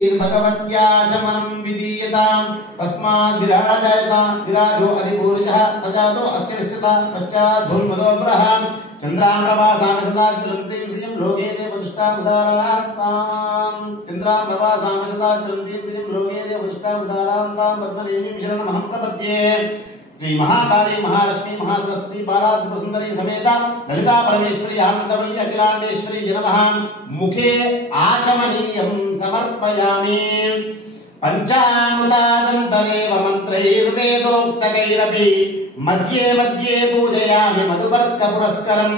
भगवत्या च मनम विदीयताम् तस्माद् विराजायतां विराजो अधिपुरुषः सजातो अच्युतः पश्चात् भूमदो ब्रह्म चन्द्रामरवासामि सदा ग्रन्थिं श्रियं लोके देवदुष्टामुदारान्तां चन्द्रामरवासामि सदा ग्रन्थिं श्रियं लोके देवदुष्टामुदारान्तां पद्मनेमीं शरणमहं प्रपद्ये श्री महाकाली महालक्ष्मी महासरस्वती बालात्रिपुर सुंदरी समेत ललिता परमेश्वरी आनंदवल्ली अखिलांडेश्वरी नमः मुखे आचमनीयं समर्पयामि पंचामृतादन्तरेव मंत्रैर्वेदोक्तकैरपि मध्ये मध्ये पूजयामि मधुपर्क पुरस्करं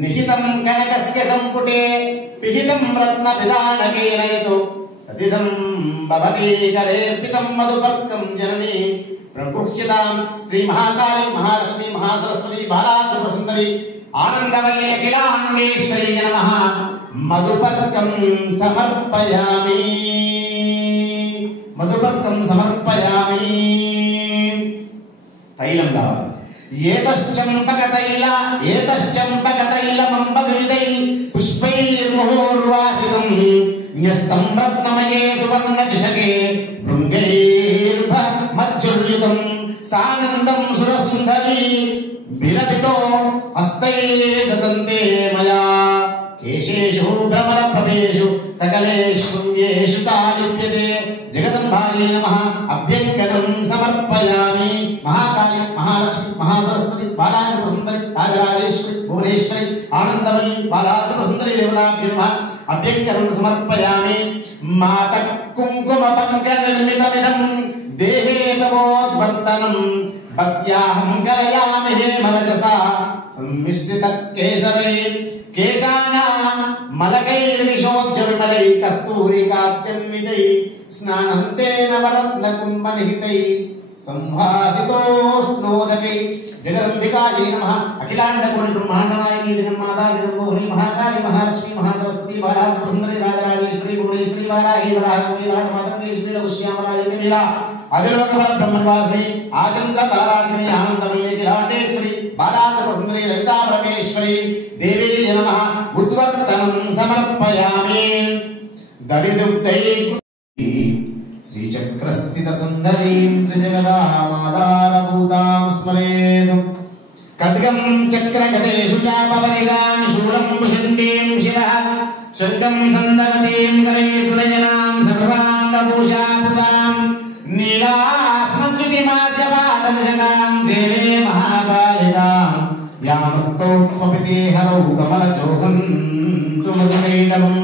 निहितं कनकस्य संपुटे पिहितं रत्नविधानकेन यतो तदिदं भवति करेर्पितं मधुपर्कं जननी प्रगृह्यतां श्री महाकाली महालक्ष्मी महासरस्वती बालात्रिपुर सुंदरी आनंदवल्ली अखिलांडेश्वरी नमः मधुपर्कं समर्पयामि तैलं कावालि एतश्चम्पकतैलमम्ब विविधै पुष्पैर्मुहुर्वासितं न्यस्तं रत्नमये सुवर्णचषके भृङ्गैर्भमज्जुर्युतं सानन्दं सुरसुन्दरी विरपितो हस्तै ददन्ते मया केशेषु भ्रमरप्रभेषु सकलेष्वङ्गेषु तालिप्यते जगदम्बायै नमः अभ्यङ्गनं समर्पयामि महाकाली महालक्ष्मी महासरस्वती बालात्रिपुर सुंदरी राजराजेश्वरी भुवनेश्वरी आनंदवल्ली बालात्रिपुर सुंदरी देवताभ्यो नमः अभ्यङ्गनं समर्पयामि मातः कुङ्कुमपङ्कनिर्मितमिदं देहे तवोद्वर्तनं भक्त्याहं कलयामि हेमरजसा सम्मिश्रितकेसरे केशानां मलकैर्विशोज्जविमलैः कस्तूरिकाब्जन्वितैः स्नानं तेन वरत्नकुम्भनिहितैः संभासितोष्णोदकैः जगदम्बिकायै नमः अखिलाण्डकोटि ब्रह्माण्डनायकी जगन्माता जगन्मोहिनी महाकाली महालक्ष्मी महासरस्वती बालात्रिपुर सुंदरी राजराजेश्वरी भुवनेश्वरी वाराही वराहगौरी राजमातंगेश्वरी लघुश्यामलायै मीरा अजलोकबल ब्रह्मनिवासिनी आचन्द्र ताराधिनी आनंदवल्ली अखिलांडेश्वरी बालात्रिपुर सुंदरी ललिता परमेश्वरी देवी नमः उद्वर्तनं समर्पयामि दधिदुग्धै श्रीचक्रस्थित सुंदरीं त्रिजगदामादारभूतां स्मरेत् खड्गं चक्रगदेषु चापवरिगां शूलं शुण्डीं शिरः शङ्खं सन्दगतीं करेतुलजनां सर्वाङ्गभूषाभृतां नीलास्मच्युतिमास्यपादलशकां सेवे महाकालिकां व्यामस्तोत्स्वपिते हरौ कमलचोहं सुमधुकैटवम्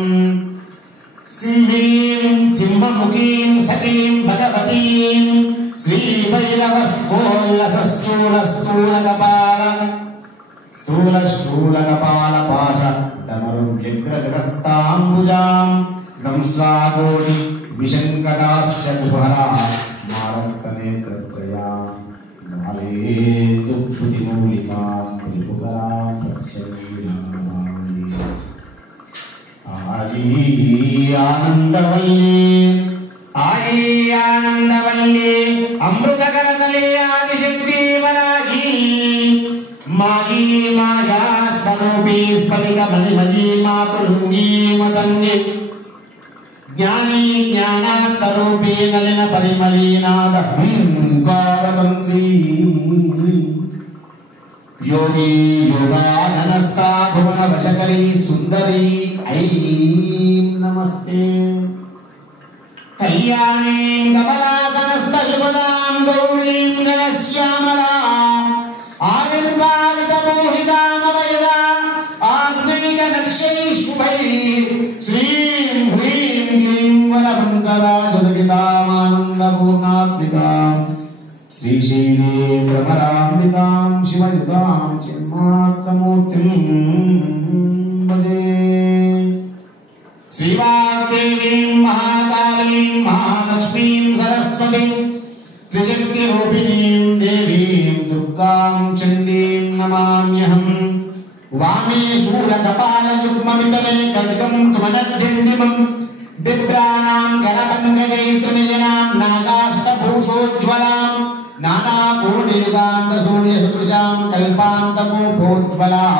सिंहीं सिंहमुखीं सखीं भगवतीं स्थूलस्थूलकपालपाशडमरुव्यग्रजगस्ताम्बुजां दंष्ट्राकोटि विशङ्कटाश्च कुहरा मारक्तनेत्रत्रयां मालेन्दुभृतिमौलिकां त्रिपुरां प्रत्यक्षीरामानि आई आनंदवल्ली अमृतकरतले आदिशक्ति वराही माही माया स्वरूपी स्फटिकमणिमयी मातुलुंगी मतंगे ज्ञानी ज्ञानान्तरूपी नलिन परिमलीनाद हुंकारतंत्री योगी योगाननस्ता भुवन वशकरी सुंदरी ऐं नमस्ते कल्याणीं कमलासनस्तशुभदां गौरीं गणश्यामलां आविर्भावितमोहितामवयदा आग्नेयनक्षैः शुभैः श्रीं ह्रीं क्लीं वरभङ्गराजसहितामानन्दपूर्णात्मिकां श्रीशैले भ्रमराम्बिकां शिवयुतां चिन्मात्रमूर्तिं भजे श्रीवाग्देवीं महाकालीं महालक्ष्मीं सरस्वतीं त्रिशक्तिरूपिणीं देवीं दुर्गां चण्डीं नमाम्यहम् वामे शूलकपालयुग्ममितले खड्गं त्वनद्दिण्डिमं बिभ्राणां गणपङ्कजैस्त्रिनिजनां नागाष्टभूषोज्ज्वलां नानाकोटियुगान्तसूर्यसदृशां कल्पान्तकोपोज्ज्वलां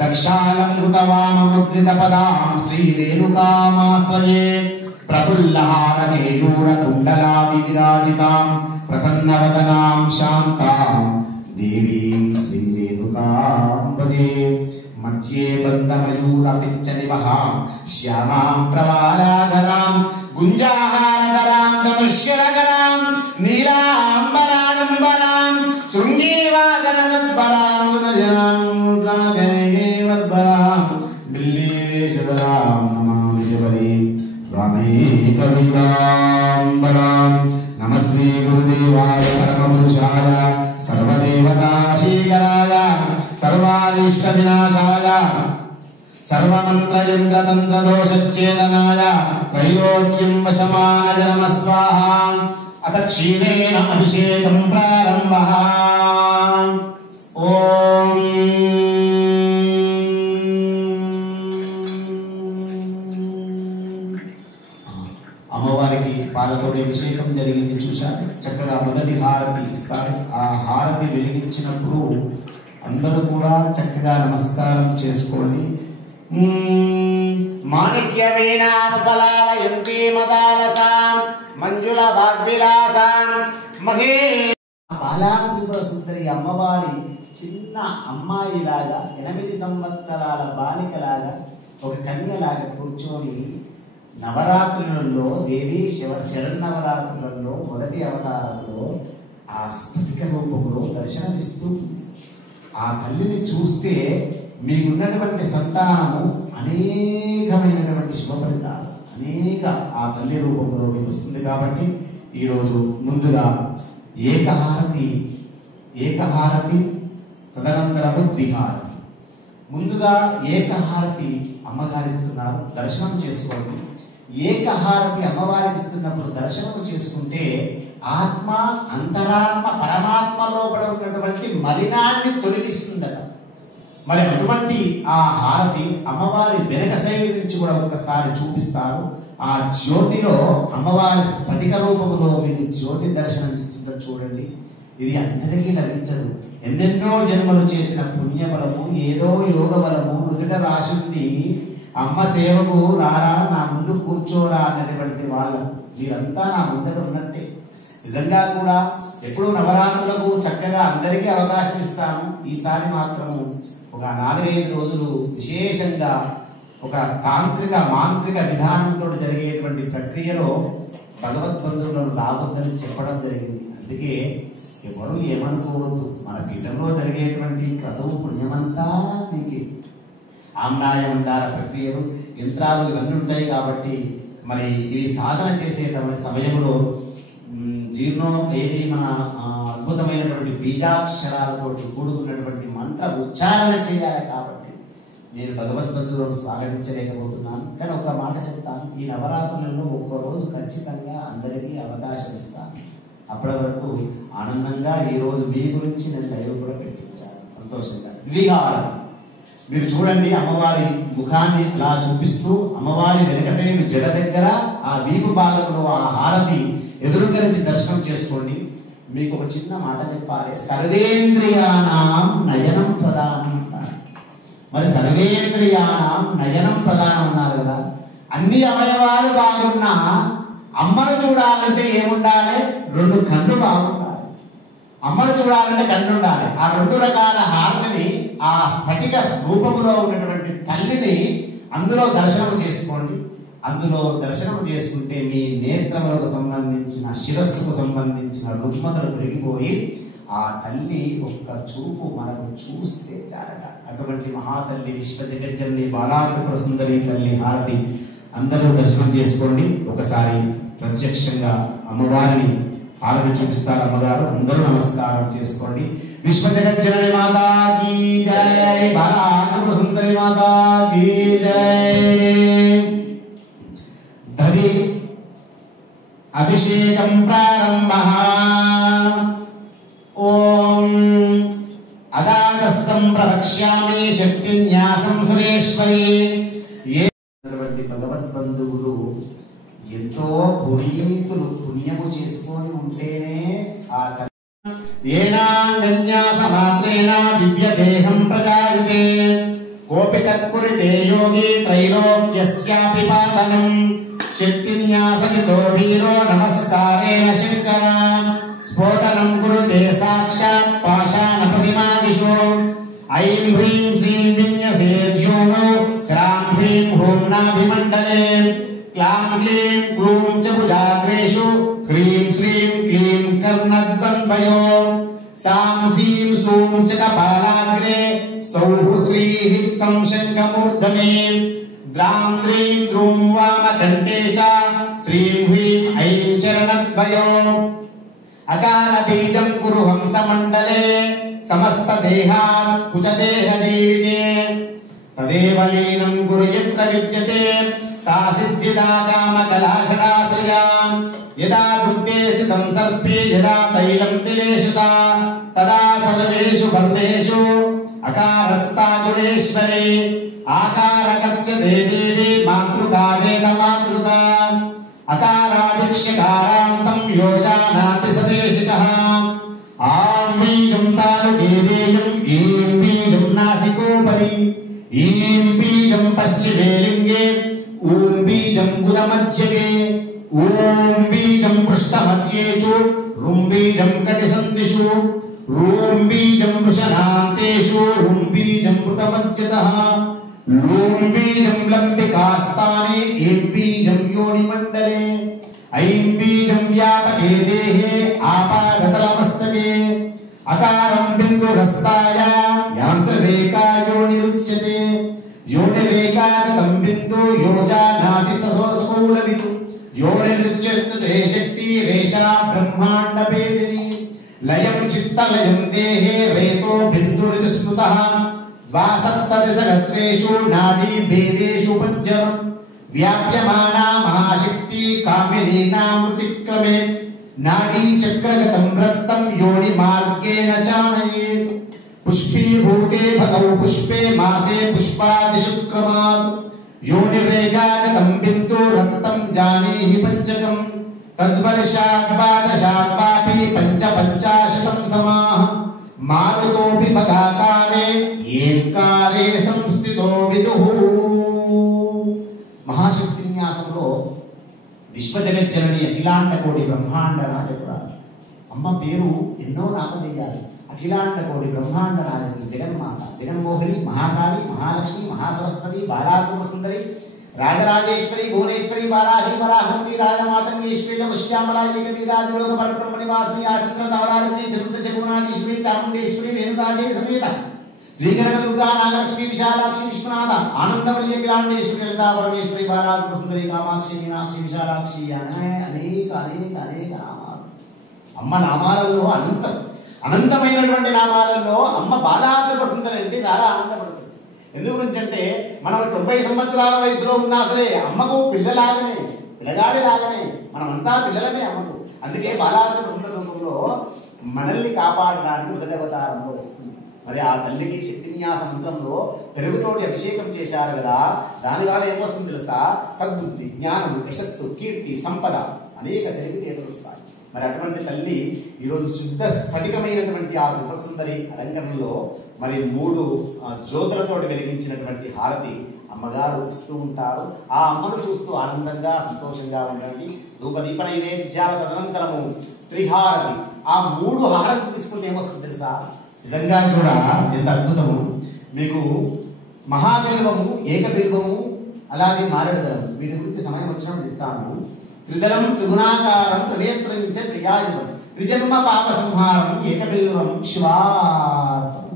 दक्षालङ्कृतवाममुद्रितपदां श्रीरेणुकामाश्रये प्रफुल्लहारकेशूरकुण्डलादि विराजितां प्रसन्नवदनां शान्तां देवीं श्रीरेणुकां भजे। मध्ये बन्धमयूरपिञ्चनिवहां श्यामां प्रवालाधरां गुञ्जाहारधरां चतुष्यरगरां नीलाम्बराडम्बरां शृङ्गीवादनवद्भरां गुणजनां मुद्रागणेवद्भरां बिल्लीवेशधरां नमामि जबलीं त्वमेकविदाम्बरां। नमस्ते गुरुदेवाय परमपुरुषाय सर्वदेवताशीकराय सर्वानिष्टविनाशाय सर्वमन्त्रयन्त्रतन्त्रदोषच्छेदनाय त्रैलोक्यं वशमानय नमः स्वाहा। अथ क्षीरेण अभिषेकं प्रारम्भः। ओम అమ్మవారికి పాలతోటి అభిషేకం జరిగింది చూశారు. చక్కగా మొదటి హారతి ఇస్తారు. ఆ హారతి వెలిగించినప్పుడు అందరూ కూడా చక్కగా నమస్కారం చేసుకోండి. మాణిక్య వీణానుపలాలయంతి మదాలసాం మంజుల వాగ్విలాసాం మహే బాలాత్రిపుర సుందరి అమ్మవారి చిన్న అమ్మాయిలాగా 8 సంవత్సరాల బాలికలాగా ఒక కన్యలాగా కూర్చొని నవరాత్రులలో దేవీ శరన్నవరాత్రులలో మొదటి అవతారంలో ఆ స్ఫటిక రూపంలో దర్శనమిస్తూ ఆ తల్లిని చూస్తే మీకున్నటువంటి సంతానము అనేకమైనటువంటి శుభ ఫలితాలు అనేక ఆ తల్లి రూపంలో మీకు వస్తుంది. కాబట్టి ఈరోజు ముందుగా ఏకహారతి తదనంతరము ద్విహారతి. ముందుగా ఏకహారతి అమ్మగారిస్తున్నారు, దర్శనం చేసుకోండి. ఏకహారతి అమ్మవారికి ఇస్తున్నప్పుడు దర్శనం చేసుకుంటే ఆత్మ అంతరాత్మ పరమాత్మలో ఉన్నటువంటి మలినాన్ని తొలగిస్తుందట. మరి అటువంటి ఆ హారతి అమ్మవారి వెనక సైడ్ నుంచి కూడా ఒకసారి చూపిస్తారు. ఆ జ్యోతిలో అమ్మవారి స్ఫటిక రూపంలో మీకు జ్యోతి దర్శనం ఇస్తుందో చూడండి. ఇది అందరికీ లభించదు. ఎన్నెన్నో జన్మలు చేసిన పుణ్యబలము ఏదో యోగ బలము నుదుట రాశుండి అమ్మ సేవకు రారా నా ముందు కూర్చోరా అన్నటువంటి వాళ్ళు మీరంతా నా ముందర ఉన్నట్టే. నిజంగా కూడా ఎప్పుడు నవరాత్రులకు చక్కగా అందరికీ అవకాశం ఇస్తాము. ఈసారి మాత్రము ఒక 4-5 రోజులు విశేషంగా ఒక తాంత్రిక మాంత్రిక విధానంతో జరిగేటువంటి ప్రక్రియలో భగవద్బంధువులను రావద్దని చెప్పడం జరిగింది. అందుకే ఎవరు ఏమనుకోవద్దు. మన పీఠంలో జరిగేటువంటి క్రతువు పుణ్యమంతా మీకు ఆమ్నాయమందార ప్రక్రియలు యంత్రాలు ఇవన్నీ ఉంటాయి. కాబట్టి మరి ఇవి సాధన చేసేటువంటి సమయంలో జీర్ణం ఏది మన అద్భుతమైనటువంటి బీజాక్షరాలతోటి కూడుకున్నటువంటి మంత్ర ఉచ్చారణ చేయాలి. కాబట్టి నేను భగవద్బంధువులను స్వాగతించలేకపోతున్నాను. కానీ ఒక మాట చెప్తాను, ఈ నవరాత్రులలో ఒక్కరోజు ఖచ్చితంగా అందరికీ అవకాశం ఇస్తాను. అప్పటి వరకు ఆనందంగా ఈ రోజు మీ గురించి నేను లైవ్ కూడా పెట్టించాను సంతోషంగా. ద్విహారతి మీరు చూడండి, అమ్మవారి ముఖాన్ని అలా చూపిస్తూ అమ్మవారి వెనక సైడ్ జడ దగ్గర ఆ వీపు భాగంలో ఆ హారతి ఎదురుగా నుంచి దర్శనం చేసుకోండి. మీకు ఒక చిన్న మాట చెప్పాలి, సర్వేంద్రియానాం నయనం ప్రధానం అంటారు. మరి సర్వేంద్రియానాం నయనం ప్రధానం అన్నారు కదా. అన్ని అవయవాలు బాగున్నా అమ్మను చూడాలంటే ఏముండాలి? 2 కళ్ళు బాగుండాలి. అమ్మను చూడాలంటే కళ్ళు ఉండాలి. ఆ 2 రకాల హారతిని ఆ స్ఫటిక రూపంలో ఉన్నటువంటి తల్లిని అందులో దర్శనం చేసుకోండి. అందులో దర్శనం చేసుకుంటే మీ నేత్రములకు సంబంధించిన శిరస్సుకు సంబంధించిన రుగ్మతలు తొలగిపోయి ఆ తల్లి ఒక్క చూపు మనకు చూస్తే చాలట. అటువంటి మహాతల్లి విశ్వజగజ్జనని బాలాత్రిపుర సుందరి తల్లి హారతి అందరూ దర్శనం చేసుకోండి. ఒకసారి ప్రత్యక్షంగా అమ్మవారిని హారతి చూపిస్తారు అమ్మగారు. అందరూ నమస్కారం చేసుకోండి. విశ్వజగజ్జనని మాతా కీ జై, బాలాత్రిపుర సుందరి మాతా కీ జై. తది అభిషేకం ప్రారంభః. ఓం అదాగస్సం ప్రవక్ష్యామి శక్తిన్యాసం సురేశ్వరి. భగవద్బంధువులు ఎంతో పునీతులు పుణ్యము చేసుకొని ఉంటేనే ఆ ఏనాన్యాసమాత్రేణ దివ్య దేహం ప్రజాయతే. కోపి తత్కురితే యోగి త్రైలోక్యస్యాపి పాలనం శక్తిన్యాసయుతో వీరో నమస్కారేణ శంకర స్ఫోటనం కురుతే సాక్షాత్ పాషాణ ప్రతిమాదిషు ఐం హ్రీం శ్రీం విన్యసేద్యోనో హ్రాం హ్రీం హ్రూం నాభిమండలే క్లాం క్లీం క్లూం చ భుజాగ్రేషు హ్రీం శ్రీం క్లీం కర్ణద్వంద్వయో సాం శ్రీం సూం చ కపాలాగ్రే సౌః శ్రీః సంశంఖమూర్ధనే ద్రాం ద్రీం ద్రూం వామకంఠే చ శ్రీం హ్రీం ఐం చరణద్వయో అకాల బీజం కురు హంసమండలే సమస్త దేహాత్ కుచదేహ జీవితే తదేవ లీనం కురు యత్ర విద్యతే తా సిద్ధిదా కామ కలాశరాశ్రయా యదా దుగ్ధే స్థితం సర్పే యదా తైలం తిలేషు తదా సర్వేషు వర్ణేషు అకారస్తా గుణేశ్వరే ఆకారకస్యతే దేవి మాతృకా వేద మాతృకా అకారాదిక్ష్యకారాంతం యోజానాతి సదేశికః ఆం బీజం తాలుకేదేయం ఈం బీజం నాసికోపరి ఈం బీజం పశ్చిమే లింగే ఓం బీజం గుదమధ్యగే ఓం బీజం పృష్ఠమధ్యేషు రుం బీజం కటిసందిషు రూం బీజం వృషణాంతేషు రుం బీజం మృతమధ్యతః లూం బీజం లంబికాస్తానే ఏం బీజం యోనిమండలే ఐం బీజం వ్యాపకే దేహే ఆపాదతలమస్తకే అకారం బిందురస్తాయాం యాంత్రరేఖా యోనిరుచ్యతే యోనిరేఖాగతం బిందు యోజానాది సహోసకూలవిదు యోనిరుచ్యతే శక్తి రేషా బ్రహ్మాండ భేదిని లయం చిత్తలయం దేహే రేతో బిందురితి స్మృతః ద్వాసప్తదశసహస్రేషు నాడీ భేదేషు పంచరం వ్యాప్యమానా మహాశక్తి కామినీనామృతిక్రమే నాడీ చక్రగతం రక్తం యోని మార్గేణ చానయేత్ పుష్పీభూతే భగౌ పుష్పే మాసే పుష్పాదిశుక్రమాత్ యోనిరేఖాగతం బిందు రక్తం జానీహి పంచకం తద్వర్షాత్ ద్వాదశాత్ వాపి పంచాశతం సమాః మారుతోపి మదాకారే ఏకారే సంస్థితో విదుః. మహాశక్తి న్యాసంలో విశ్వజగజ్జనని అఖిలాండ కోటి బ్రహ్మాండ నాయకురాలు అమ్మ పేరు ఎన్నో నామధేయాలు. అఖిలాండ కోటి బ్రహ్మాండ నాయకులు జగన్మాత, జగన్మోహిని, మహాకాళి, మహాలక్ష్మి, మహాసరస్వతి, బాలాత్మ సుందరి, రాజరాజేశ్వరి, భువనేశ్వరి, వారాహి, వరాహంబి, రాజమాతంగేశ్వరి, వశ్యామలా, ఏకవీరాదిలోక పరబ్రహ్మణి వాసిని, ఆచంద్ర నవరాత్రి, చతుర్దశ గుణాధీశ్వరి, చాముండేశ్వరి, రేణుకాదేవి సమేత శ్రీకనక దుర్గా, నాగలక్ష్మి, విశాలాక్షి, విశ్వనాథ, ఆనందవల్లి, అఖిలాండేశ్వరి, లలితా పరమేశ్వరి, బాలాత్మ సుందరి, కామాక్షి, మీనాక్షి, విశాలాక్షి అనే అనేక అనేక అనేక నామాలు. అమ్మ నామాలలో అనంతమైనటువంటి నామాలలో అమ్మ బాలాత్మ సుందరి అంటే చాలా ఆనందపడుతుంది. ఎందుకు గురించి అంటే మనం 90 సంవత్సరాల వయసులో ఉన్నా సరే అమ్మకు పిల్లలాగనే, పిల్లగాడి లాగానే మనమంతా పిల్లలమే అమ్మకు. అందుకే బాలాత్మ సుందర రూపంలో మనల్ని కాపాడడానికి మొదటి అవతారంలో వస్తుంది. మరి ఆ తల్లికి శక్తిన్యాస మంత్రంలో పెరుగుతోటి అభిషేకం చేశారు కదా, దానివల్ల ఏమొస్తుంది తెలుసా? సద్బుద్ధి, జ్ఞానం, యశస్సు, కీర్తి, సంపద అనేక తెలివితేటలు వస్తాయి. మరి అటువంటి తల్లి ఈరోజు శుద్ధ స్ఫటికమైనటువంటి ఆ త్రిపురసుందరి అలంకరణలో మరి 3 జ్యోతులతోటి వెలిగించినటువంటి హారతి అమ్మగారు ఇస్తూ ఉంటారు. ఆ అమ్మను చూస్తూ ఆనందంగా సంతోషంగా ఉండండి. ధూపదీప నైవేద్యాల తదనంతరము త్రిహారతి, ఆ 3 హారతి తీసుకుంటే ఏమొస్తుంది తెలుసా? నిజంగా కూడా ఎంత అద్భుతము. మీకు మహాబిల్వము, ఏకబిల్వము, అలాగే మారేడుదళము, వీటి గురించి సమయం వచ్చినప్పుడు చెప్తాను. త్రిదళం త్రిగుణాకారం త్రినేత్రం చ త్రియాయుధం త్రిజన్మ పాప సంహారం ఏకబిల్వం శివార్పణం.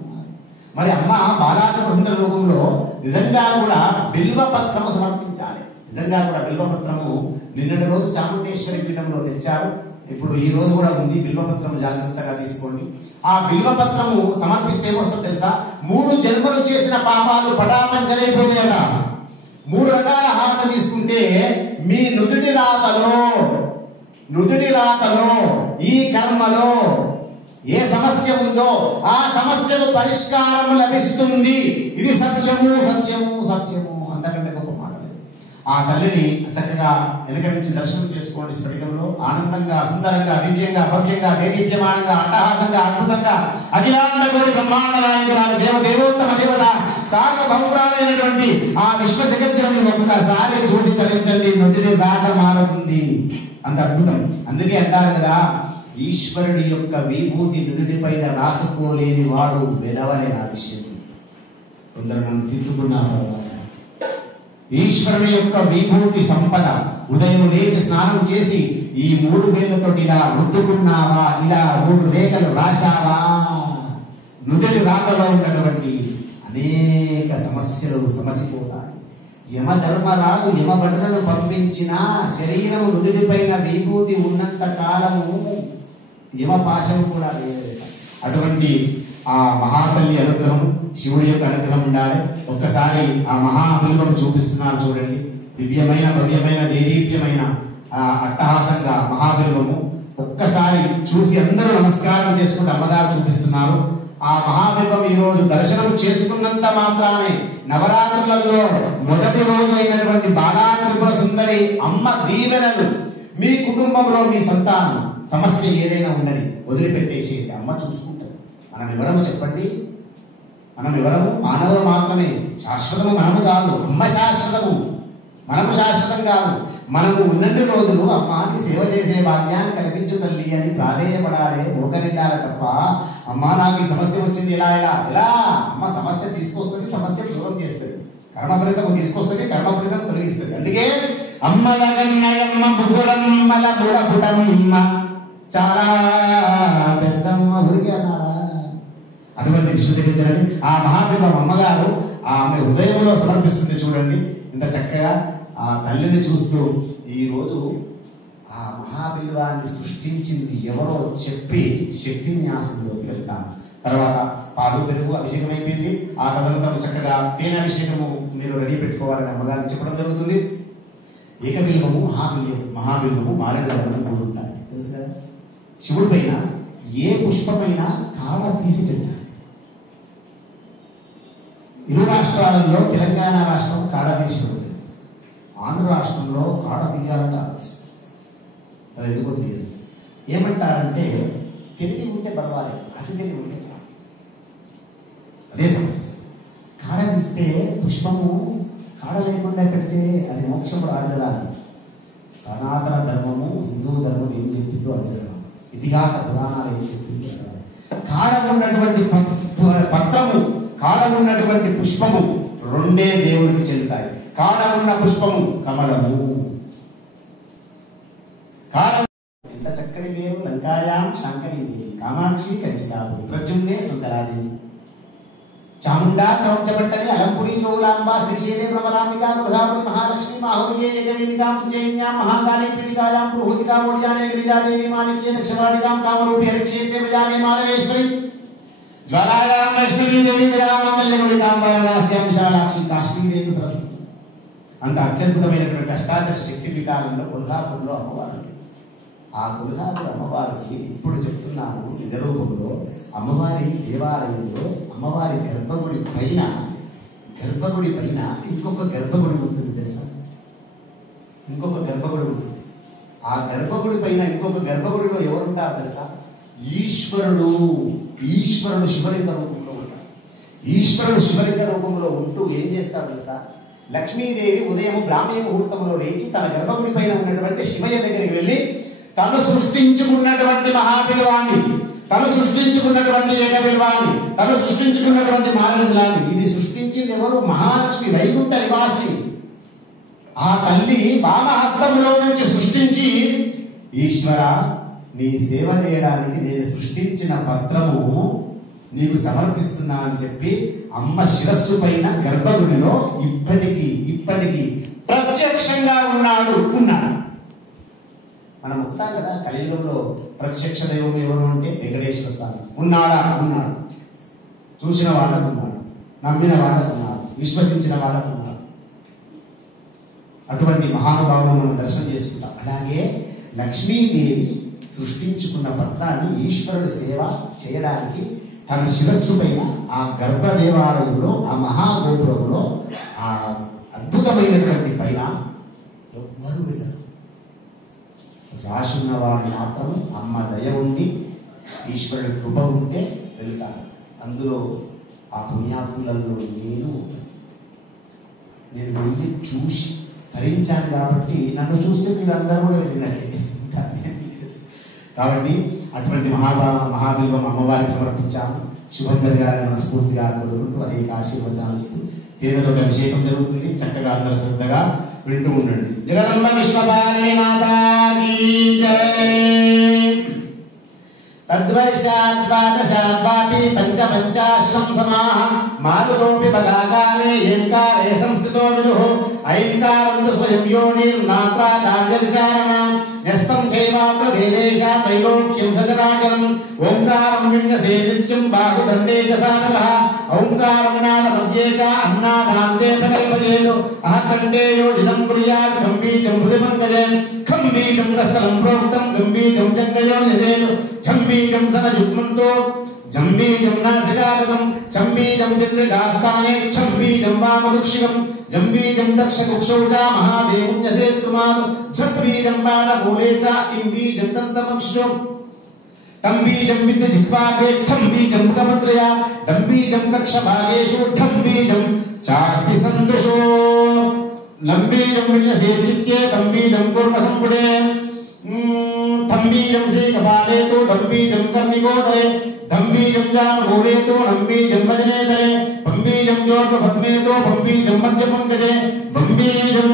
మరి అమ్మ బాలాత్మ సుందర రూపంలో నిజంగా కూడా బిల్వపత్రము సమర్పించాలి. నిజంగా కూడా బిల్వపత్రము నిన్నటి రోజు చాముండేశ్వరి పీఠంలో తెచ్చారు. ఇప్పుడు ఈ రోజు కూడా ఉంది. బిల్వపత్రము జాగ్రత్తగా తీసుకోండి. ఆ బిల్వపత్రము సమర్పిస్తే ఏమొస్తుందో తెలుసా? 3 జన్మలు చేసిన పాపాలు పటాపంచలైపోతాయట. 3 రకాల హారత తీసుకుంటే మీ నుదుటి రాతలో ఈ కర్మలో ఏ సమస్య ఉందో ఆ సమస్యకు పరిష్కారం లభిస్తుంది. ఇది సత్యము సత్యము సత్యము, అంతకంటే గొప్ప మాట లేదు. ఆ తల్లిని చక్కగా వెనక నుంచి దర్శనం చేసుకోండి. స్ఫటికంలో ఆనందంగా, సుందరంగా, దివ్యంగా, భవ్యంగా, దేదీప్యమానంగా, అట్టహాసంగా, అద్భుతంగా అఖిలాండ కోటి బ్రహ్మాండ నాయకురాలు దేవదేవోత్తమ దేవత సార్వభౌమురాలైనటువంటి ఆ విశ్వ జగజ్జనని ఒక్కసారి చూసి తరించండి, నుదిటి రాక మారుతుంది. అంత అద్భుతం. అందుకే అంటారు కదా, ఈశ్వరుడి యొక్క విభూతి నుదుటి పైన రాసుకోలేని వాడు వెదవలే. నా విషయం కొందరు నన్ను తిట్టుకున్నారు. ఈశ్వరుని యొక్క విభూతి సంపద ఉదయం లేచి స్నానం చేసి ఈ 3 వేళ్లతోటి ఇలా రుద్దుకున్నావా, ఇలా 3 రేఖలు రాశావా, నుదుటి రాకలో ఉన్నటువంటి అనేక సమస్యలు సమసిపోతాయి. యమధర్మరాజు యమభటులను పంపించిన శరీరం నుదుటి పైన విభూతి ఉన్నంత కాలము యమపాశం కూడా లేదు. అటువంటి ఆ మహాతల్లి అనుగ్రహం, శివుడి యొక్క అనుగ్రహం ఉండాలి. ఒక్కసారి ఆ మహాబిల్వం చూపిస్తున్నారు చూడండి. దివ్యమైన భవ్యమైన దేదీప్యమైన అట్టహాసంగా మహాబిల్వము ఒక్కసారి చూసి అందరూ నమస్కారం చేసుకుంటూ అమ్మగారు చూపిస్తున్నారు. ఆ మహాబిల్వం ఈ రోజు దర్శనం చేసుకున్నంత మాత్రానే నవరాత్రులలో మొదటి రోజు అయినటువంటి బాలా త్రిపుర సుందరి అమ్మ దీవెనలు మీ కుటుంబంలో మీ సంతానం సమస్య ఏదైనా ఉండని వదిలిపెట్టేసి అమ్మ చూసుకుంటారు. మనం ఎవరము చెప్పండి? మనం ఎవరము? మానవులు మాత్రమే. శాశ్వతము మనము కాదు, అమ్మ శాశ్వతము, మనము శాశ్వతం కాదు. మనము ఉన్నన్ని రోజులు అమ్మాని సేవ చేసే భాగ్యాన్ని కల్పించు తల్లి అని ప్రాధేయపడాలి, మోకరిల్లాలి తప్ప అమ్మా నాకు ఈ సమస్య వచ్చింది ఎలా ఎలా ఎలా. అమ్మ సమస్య తీసుకొస్తుంది, సమస్య దూరం చేస్తుంది, కర్మఫలితం తీసుకొస్తుంది, కర్మఫలితం తొలగిస్తుంది. అందుకే అమ్మలగన్నయమ్మ బుగుడమ్మల బుడబుడమ్మ చాలా పెద్దమ్మ ఊరికే అన్నారా? అటువంటి విశ్వదేవించండి. ఆ మహాబిల్వం అమ్మగారు ఆ ఆమె హృదయంలో సమర్పిస్తుంది చూడండి. ఇంత చక్కగా ఆ తల్లిని చూస్తూ ఈరోజు ఆ మహాబిల్వాన్ని సృష్టించింది ఎవరో చెప్పి శక్తి న్యాసంలోకి వెళ్తాం. తర్వాత పాలు పెరుగు అభిషేకం అయిపోయింది. ఆ తదనంతరం చక్కగా తేనె అభిషేకము మీరు రెడీ పెట్టుకోవాలని అమ్మగారిని చెప్పడం జరుగుతుంది. ఏకబిల్వము, మహాబిల్వము, మారేడు దళము 3 ఉంటాయి తెలుసు కదా. శివుడి పైన ఏ పుష్పమైనా కాడ తీసి పెట్టాలి. 2 రాష్ట్రాలలో తెలంగాణ రాష్ట్రం కాడ తీసి పెడుతుంది, ఆంధ్ర రాష్ట్రంలో కాడ తీయాలంటే ఆలోచిస్తుంది. మరి ఎందుకో తెలియదు. ఏమంటారంటే తెలివి ఉంటే పర్వాలేదు, అతి తెలివి ఉంటే అదే సమస్య. కాడ తీస్తే పుష్పము కాడ లేకుండా పెడితే అది మోక్షం రాదు కదా. సనాతన ధర్మము, హిందూ ధర్మం ఏం చెప్పిందో అది కదా, ఇతిహాస పురాణాలు ఏం చెప్పిందో. కాడ ఉన్నటువంటి పత్రము, కాడ ఉన్నటువంటి పుష్పము 2 దేవుడికి చెల్లుతాయి. కాడ ఉన్న పుష్పము కమలము. కాడ ఎంత చక్కటి పేరు. లంకాయాం శాంకరీదేవి, కామాక్షి కంచికాపురి, ప్రజుమ్నే సుందరాదేవి, చాముండా క్రౌంచబట్టని, అలంపురి చోగులాంబ, శ్రీశైలే భ్రమరాంబికా, దుర్గాపురి మహాలక్ష్మి, మాహుర్యే ఏకవేదికాం, ఉజ్జయిన్యాం మహాకాళీ పీఠికాయాం, పురుహూతికాం, ఒడియానే గిరిజాదేవి, మాణిక్యే దక్షవాటికాం, కామరూపి హరిక్షేత్రే ప్రజానే మాధవేశ్వరి, జ్వాలాయాం వైష్ణవీదేవి, గయామల్లికాం, వారణాస్యాం విశాలాక్షి, కాశ్మీరేతు సరస్వతి. అంత అత్యద్భుతమైనటువంటి అష్టాదశ శక్తి పీఠాలలో కొల్హాపూర్లో అమ్మవారు. ఆ కొల్హాపూర్ అమ్మవారికి ఇప్పుడు చెప్తున్నాను నిజ రూపంలో అమ్మవారి దేవాలయంలో అమ్మవారి గర్భగుడి పైన ఇంకొక గర్భగుడి ఉంటుంది తెలుసా? ఇంకొక గర్భగుడి ఉంటుంది. ఆ గర్భగుడి పైన ఇంకొక గర్భగుడిలో ఎవరుంటారు తెలుసా? ఈశ్వరుడు శివలింగ రూపంలో ఉంటాడు. ఈశ్వరుడు శివలింగ రూపంలో ఉంటూ ఏం చేస్తాడు తెలుసా? లక్ష్మీదేవి ఉదయం బ్రాహ్మీ ముహూర్తంలో లేచి తన గర్భగుడి పైన ఉన్నటువంటి శివయ్య దగ్గరికి వెళ్ళి తను సృష్టించుకున్నటువంటి మహాబిల్వాన్ని, తను సృష్టించుకున్నటువంటి ఏకబిల్వాన్ని, తను సృష్టించుకున్నటువంటి మారేడుదలాన్ని, ఇది సృష్టించింది ఎవరు? మహాలక్ష్మి, వైకుంఠ నివాసి. ఆ తల్లి వామహస్తంలో నుంచి సృష్టించి, ఈశ్వర నీ సేవ చేయడానికి నేను సృష్టించిన పత్రము నీకు సమర్పిస్తున్నా అని చెప్పి అమ్మ శిరస్సు పైన గర్భగుడిలో ఇప్పటికీ ప్రత్యక్షంగా ఉన్నాడు. మనం చెప్తాం కదా, కలియుగంలో ప్రత్యక్ష దైవం ఎవరు అంటే వెంకటేశ్వర స్వామి. ఉన్నాడా? ఉన్నాడు. చూసిన వాళ్ళకు ఉన్నాడు, నమ్మిన వాళ్ళకు ఉన్నాడు, విశ్వసించిన వాళ్ళకు ఉన్నాడు. అటువంటి మహానుభావులు మనం దర్శనం చేసుకుంటాం. అలాగే లక్ష్మీదేవి సృష్టించుకున్న పత్రాన్ని ఈశ్వరుడు సేవ చేయడానికి తన శిరస్సు పైన ఆ గర్భ దేవాలయంలో, ఆ మహాగోపురంలో, ఆ అద్భుతమైనటువంటి పైన ఎవరు వెళ్ళరు. రాసున్న వారు మాత్రం అమ్మ దయ ఉండి ఈశ్వరుడి కృప ఉంటే వెళ్తారు. అందులో ఆ పుణ్యాత్ములలో నేను వెళ్ళి చూసి ధరించాను కాబట్టి నన్ను చూస్తే మీరు అందరూ కూడా వెళ్ళినట్లే. కాబట్టి అటువంటి మహాబిల్వం అమ్మవారికి సమర్పించాము. శుభం జరగాలని మనస్ఫూర్తిగా కోరుకుంటూ అనేక ఆశీర్వచనాలు ఇస్తూ తేదతో అభిషేకం జరుగుతుంది. చక్కగా అందరూ శ్రద్ధగా వింటూ ఉండండి. జగదంబ విశ్వపాలిని మాతాకి జై. తద్వైశాద్వాదశాద్వాపి పంచపంచాశతం సమాః మారుతోపి భగాకారే ఏంకారే సంస్థితో విదుః ఐంకారం తు స్వయం యోనిర్నాత్రా కార్య విచారణాం న్యస్తం చైవాత్ర దేవేశ త్రైలోక్యం సచరాచరం ఓంకారం విన్యసే నిత్యం బాహుదండే చ సాధకః ఓంకారం నాద మధ్యే చ అన్నాదాంతే ప్రకల్పయేతు అహకంఠే యోజినం కుర్యాత్ ఖం బీజం హృది పంకజే ఖం బీజం కస్థలం ప్రోక్తం గం బీజం జంగయో నిజేతు ఛం బీజం సనయుగ్మంతో జం బీజం నాసికాగతం ఛం బీజం చంద్రికాస్థానే ఛం బీజం వామకుక్షికం జం బీజం దక్షకుక్షౌ చ మహాదేవం యసేత్రుమాదు ఝం బీజం బాణమూలే చ ఇం బీజం దంతమక్షిషో టం బీజం విద్య జిహ్వాగ్రే ఠం బీజం ముఖముద్రయా డం బీజం కక్షభాగేషు ఠం బీజం చాస్తి సందుషో లం బీజం విన్యసే చిత్తే తం బీజం కూర్మసంపుడే థం బీజం శ్రీకపాలే తు డం బీజం కర్ణికోదరే ధం బీజం జానుమూలే తు లం బీజం వజనేతరే పం బీజం చోర్ధ్వపద్మే తు పం బీజం మధ్యపంకజే బం బీజం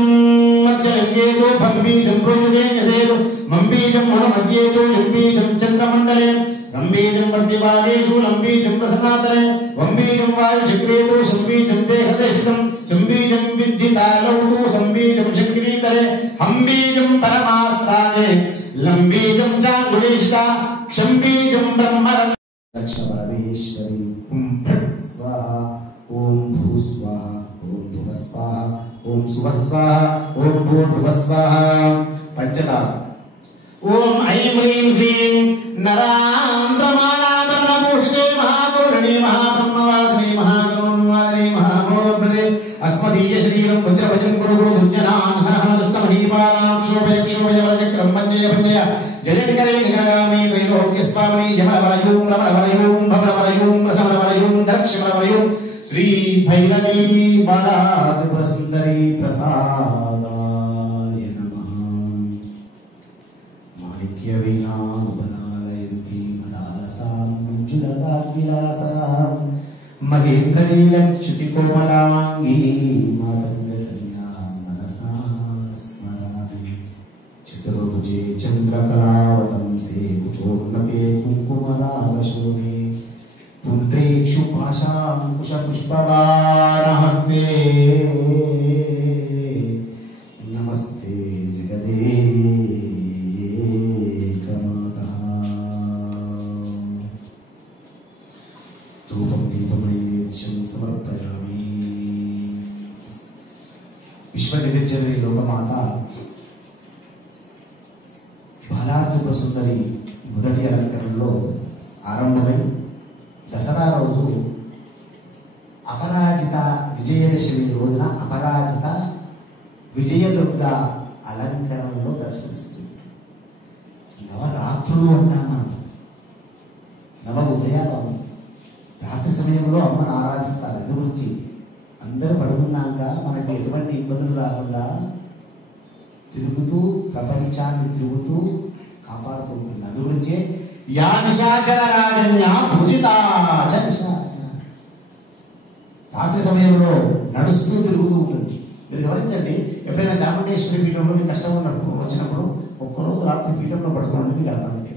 మధ్యలింగే తు భం బీజం భ్రుజుగే యసేతు మం బీజం మధ్యే తు యం బీజం చంద్రమండలే రం బీజం వర్తిపాదేషు లం బీజం ప్రసన్నాతరే వం బీజం వాయుచక్రే తు శం బీజం దేహదేహితం శం బీజం విద్ధితాలౌ తు సం బీజం చక్రీతరే హం బీజం పరమాస్థానే లం బీజం చాంగులీష్ట క్షం బీజం బ్రహ్మరం లక్ష పరమేశ్వరి ఓం భృట్ స్వాహ ఓం భూ స్వాహ ఓం భువ స్వాహ ఓం శుభ స్వాహ ఓం భూర్భువ స్వాహ. పంచదార ఓం ఐం హ్రీం హ్రీం నరాంధ్రమాలాభరణభూషితే మహాగౌరణీ మహాబ్రహ్మవాదిని మహాగౌరవాదిని మహాగౌరవప్రదే అస్మదీయ శరీరం వజ్రభజం గురు గురు దుర్జనాన్ హర హర దుష్టమహీపాలాం క్షోభయ క్షోభయ వరచక్రం వందయ వందయ జయకరే జగదామి త్రైలోక్య స్వామి యమవరయూం రమణవరయూం భవనవరయూం ప్రసమనవరయూం దక్షిణవరయూం శ్రీ భైరవీ బాలా త్రిపుర సుందరి ప్రసాదాయ నమః. మాణిక్య వీణానుపనాలయంతి మదాలసాం మంజులవాగ్విలాసాం మహేంద్రలీలం చ్యుతికోమలాంగీ మాతంగకన్యా మనసా స్మరామి. చిత్రరుజే చంద్రకళావతంసే కుచోన్నతే కుంకుమరాగశోనే పుండ్రేక్షు పాశాంకుశ పుష్పవానహస్తే నమస్తే జగదేకమాతా. ధూపం దీపమేత్యం సమర్పయామి. విశ్వజగజ్జనని లోకమాత బాలా త్రిపుర సుందరి మొదటి అలంకరణలో ఆరంభమై దసరా రోజు అపరాజిత విజయదశమి రోజున అపరాజిత విజయదుర్గ అలంకరణలో దర్శనమిస్తుంది. నవరాత్రులు అంటాం మనం, నవ ఉదయాలు. రాత్రి సమయంలో అమ్మను ఆరాధిస్తారు. ఎందుగురించి అందరూ పడుకున్నాక మనకు ఎటువంటి ఇబ్బందులు రాకుండా తిరుగుతూ ప్రపంచాన్ని తిరుగుతూ కాపాడుతూ ఉంటుంది. అందుగురించే యా నిశాచర రాజన్య పూజితాచ నిశాచర. రాత్రి సమయంలో నడుస్తూ తిరుగుతూ ఉంటుంది. మీరు గమనించండి, ఎప్పుడైనా చాముండేశ్వరి పీఠంలో మీకు కష్టం ఉన్నప్పుడు వచ్చినప్పుడు ఒక్కరోజు రాత్రి పీఠంలో పడుకోండి, మీకు అర్థమైంది.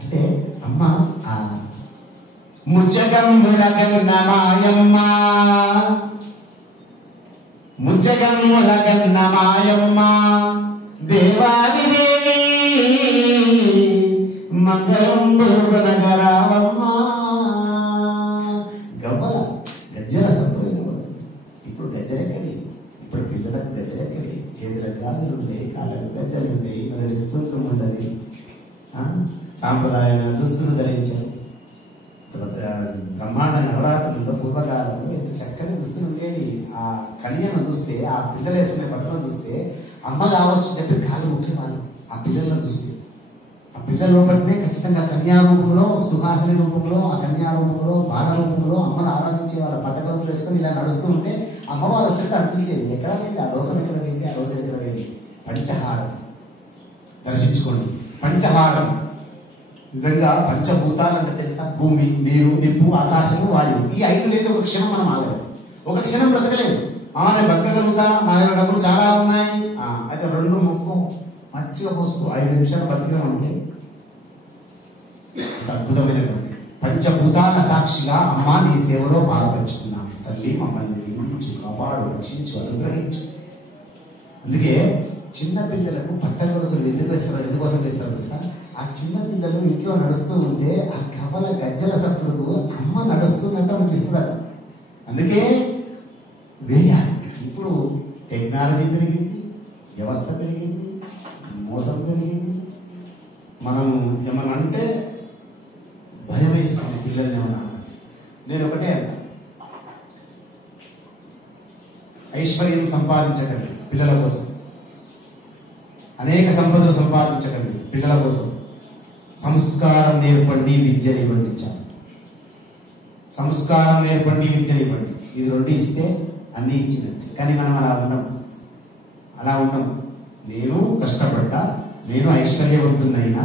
అంటే అమ్మ ముచ్చగమ్ములగన్నమాయమ్మ ముచ్చగమ్ములగన్నమాయమ్మ దేవాదిదేవి మంగళం నగరావమ్మ. గవ్వల గజ్జల సంతోషం. ఇప్పుడు గజ్జలెక్కడి, ఇప్పుడు పిల్లలకు గజ్జలెక్కడి, చేతులకు గాజులు ఉంటాయి, కాళ్ళకు గజ్జలు ఉంటాయి, మొదటి కుంకుమ ఉంటుంది, సాంప్రదాయమైన దుస్తులు ధరించారు. బ్రహ్మాండ నవరాత్రులు కాలంలో పూర్వకాలంలో ఎంత చక్కటి దుస్తులు ఉండేవి. ఆ కన్యను చూస్తే, ఆ పిల్లలు వేసుకునే బట్టలను చూస్తే అమ్మ కావచ్చు చెప్పి కాదు ముఖ్యం కాదు. ఆ పిల్లల్లో చూస్తే ఆ పిల్లల లోపలనే ఖచ్చితంగా కన్యా రూపంలో, సుహాసిని రూపంలో, ఆ కన్యా రూపంలో, బాల రూపంలో అమ్మను ఆరాధించే వాళ్ళ పట్టగొలుసులు వేసుకొని ఇలా నడుస్తూ ఉంటే అమ్మవారు వచ్చినట్టు అనిపించేది. ఎక్కడ పోయింది ఆ లోకం, ఎక్కడ పోయింది ఆ రోజు, ఎక్కడ పోయింది. పంచహారతి దర్శించుకోండి. పంచహారతి నిజంగా పంచభూతాలు అంటే తెలుసా? భూమి, నీరు, నిప్పు, ఆకాశము, వాయువు. ఈ 5 లేదు ఒక క్షణం మనం ఆగలేము, ఒక క్షణం బ్రతకలేము. నేను బతకగలుగుతా, నా దగ్గర డబ్బులు చాలా ఉన్నాయి, అయితే 2 ముక్కు మంచిగా పోసుకో, 5 నిమిషాలు బతికినామంటే అద్భుతమైనటువంటి పంచభూతాల సాక్షిగా అమ్మ నీ సేవలో పాల్పంచుకున్నాం. తల్లి మమ్మల్ని దీవించు, కాపాడు, రక్షించు, అనుగ్రహించు. అందుకే చిన్న పిల్లలకు పట్టగొలుసులు ఎందుకోసం వేస్తారు తెలుసా? ఆ చిన్న పిల్లలు ఇంట్లో నడుస్తూ ఉంటే ఆ కవల గజ్జల సత్తులకు అమ్మ నడుస్తున్నట్టు అనిపిస్తుందట. అందుకే వేయాలి. ఇప్పుడు టెక్నాలజీ పెరిగింది, వ్యవస్థ పెరిగింది, మోసం పెరిగింది. మనం ఏమన్నా అంటే భయం వేస్తాం పిల్లల్ని. ఏమన్నా నేను ఒకటే అంటా, ఐశ్వర్యం సంపాదించకండి పిల్లల కోసం, అనేక సంపదలు సంపాదించకండి పిల్లల కోసం. సంస్కారం నేర్పండి, విద్యనివ్వండి. చాలు. సంస్కారం నేర్పండి, విద్యనివ్వండి. ఇది 2 ఇస్తే అన్నీ ఇచ్చినట్టు. కానీ మనం అలా ఉన్నాం. నేను కష్టపడ్డా, నేను ఐశ్వర్యవంతున్నైనా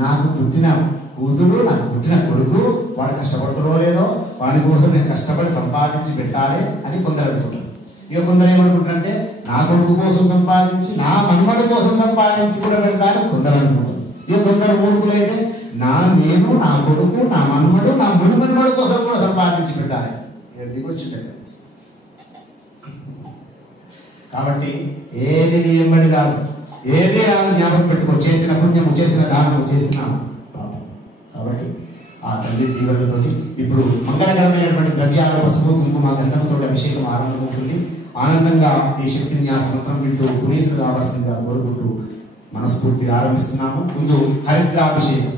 నాకు పుట్టిన కూతురు, నాకు పుట్టిన కొడుకు వాడు కష్టపడుతుందో లేదో వాడి కోసం నేను కష్టపడి సంపాదించి పెట్టాలి అని కొందరు అనుకుంటారు. ఇక కొందరు ఏమనుకుంటారంటే నా కొడుకు కోసం సంపాదించి, నా మన్మడు కోసం సంపాదించి కూడా పెడతాను కొందరు అనుకుంటారు. ఇక కొందరు మూర్ఖులైతే నేను, నా కొడుకు, నా మన్మడు, నా మునిమన్మడు కోసం కూడా సంపాదించి పెట్టాలి. దిగొచ్చుంటారు. కాబట్టి ఏది నీ వెంబడి రాదు, ఏది రాదు జ్ఞాపకం పెట్టుకో. చేసిన పుణ్యము, చేసిన దానము, చేసిన పాపం. కాబట్టి ఆ తల్లి దీవెనలతో ఇప్పుడు మంగళకరమైనటువంటి ద్రవ్యాలు, పసుపు, కుంకుమ, గంధంతో అభిషేకం ఆరంభమవుతుంది. ఆనందంగా ఈ శక్తి న్యాస మంత్రం వింటూ పునీతులు కావాల్సిందిగా కోరుకుంటూ మనస్ఫూర్తిగా ఆరంభిస్తున్నాము. ముందు హరిద్రాభిషేకం.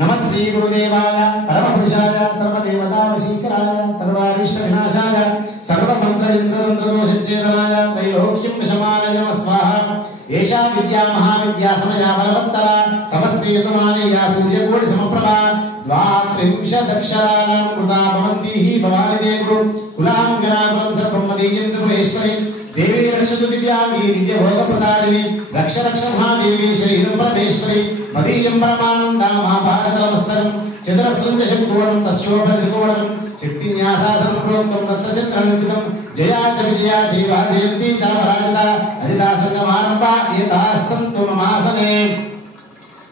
నమస్తే గురుదేవాయ పరమపురుషాయ సర్వదేవతావశీకరాయ సర్వారిష్ట వినాశాయ సర్వమంత్ర ఇంద్రదోషచ్ఛేదనాయ త్రైలోక్యం విషమానయ నమః స్వాహ. ఏషా విద్యా మహావిద్యా సమయా బలవత్తర సమస్తే సమానయా సూర్యకోటి సమప్రభా. 32 మృదా భవంతి భవాని దే గురు కులాంగనాకులం సర్వం మదీయం కృపేశ్వరి. దేవీ రక్షతు దివ్యాంగి దివ్య భోగ ప్రదాయిని రక్ష రక్ష మహాదేవి శరీరం పరమేశ్వరి. మదీయం పరమానందా మహాభారతమస్తకం చతురస్రం శంకోణం తస్యోపరికోణం శక్తి న్యాసాధనం ప్రోక్తం రత్నచంద్రనిర్మితం. జయా చ విజయా చైవ జయంతి చ పరాజిత అజితా సంగమారంభా ఏతాః సంతు మమాసనే.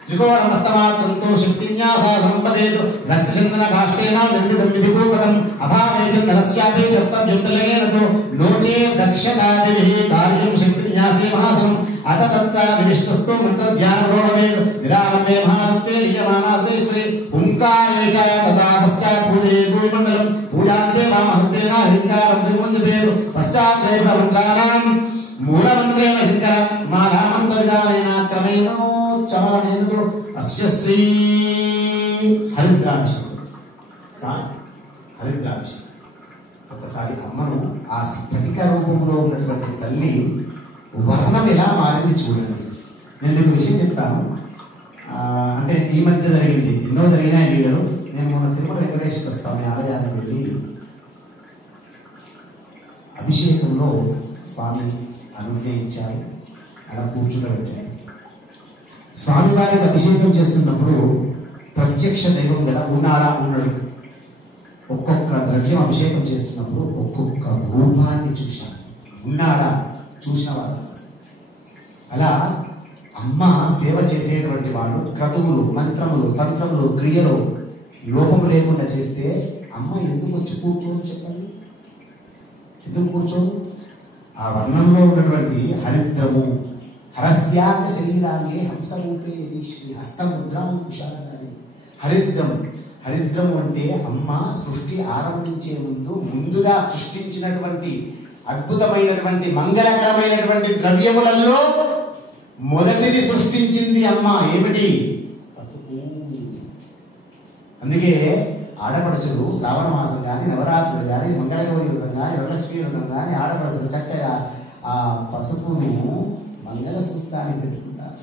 త్రికోణమస్తమాత్రంతో శక్తిన్యాసాధనం పదేతు రక్తచందన కాష్టేన నిర్మితం విధిపూర్వకం. అభావే చందనస్యాపి కర్తవ్యం తిలకేనతో నోచే దక్షతాదిభిః కార్యం శక్తిన్యాసే మహాధనం. అత తత్ర నివిష్టస్థో మంత్రధ్యానప్రోభవేత్ నిరాలంబే మహాతత్వే లీయమానాశ్రేశ్వరి. ఓంకారే చ తదా పశ్చాత్ పూజయేతు మండలం పూజాంతే వామహస్తేన హరికారం త్రిగుణ్యపేతు పశ్చాత్ మంత్రాణాం మూలమంత్రేణ శంకర మాలామంత్ర విధానేన క్రమేణ చమరణేందు అస్య శ్రీ హరిద్రాభిషేకం. హరిద్రాభిషేకం. ఒకసారి అమ్మను ఆ స్ఫటిక రూపంలో ఉన్నటువంటి తల్లి వర్ణం ఎలా మారింది చూడండి. నేను మీకు విషయం చెప్తాను. అంటే ఈ మధ్య జరిగింది, ఎన్నో జరిగినాయి లీలలు. నేను మొన్న తిరుమల వెంకటేశ్వర స్వామి ఆలయానికి వెళ్ళి అభిషేకంలో స్వామి అనుగ్రహించారు. అలా కూర్చుండబెట్టారు. స్వామివారికి అభిషేకం చేస్తున్నప్పుడు ప్రత్యక్ష దైవం కదా, ఉన్నాడు. ఒక్కొక్క ద్రవ్యం అభిషేకం చేస్తున్నప్పుడు ఒక్కొక్క రూపాన్ని చూశాను. ఉన్నాడా చూసిన వాళ్ళు. అలా అమ్మ సేవ చేసేటువంటి వాళ్ళు క్రతువులు, మంత్రములు, తంత్రములు, క్రియలు లోపము లేకుండా చేస్తే అమ్మ ఎందుకు వచ్చి కూర్చోదు చెప్పండి? ఎందుకు కూర్చోదు? ఆ వర్ణంలో ఉన్నటువంటి హరిద్రము, హరస్యాక శరీరాన్ని హంసరూపే యదీశ్వరి హస్తముద్రాంకుశాలని. హరిద్రము అంటే అమ్మ సృష్టి ఆరంభించే ముందుగా సృష్టించినటువంటి అద్భుతమైనటువంటి మంగళకరమైనటువంటి ద్రవ్యములలో మొదటిది సృష్టించింది అమ్మ. ఏమిటి? అందుకే ఆడపడుచులు శ్రావణ మాసం కానీ నవరాత్రులు కానీ మంగళగౌరి వ్రతం కానీ వరలక్ష్మీ వ్రతం కానీ ఆడపడుచులు చక్కగా ఆ పసుపును మంగళ సూత్రాన్ని పెట్టుకుంటారు.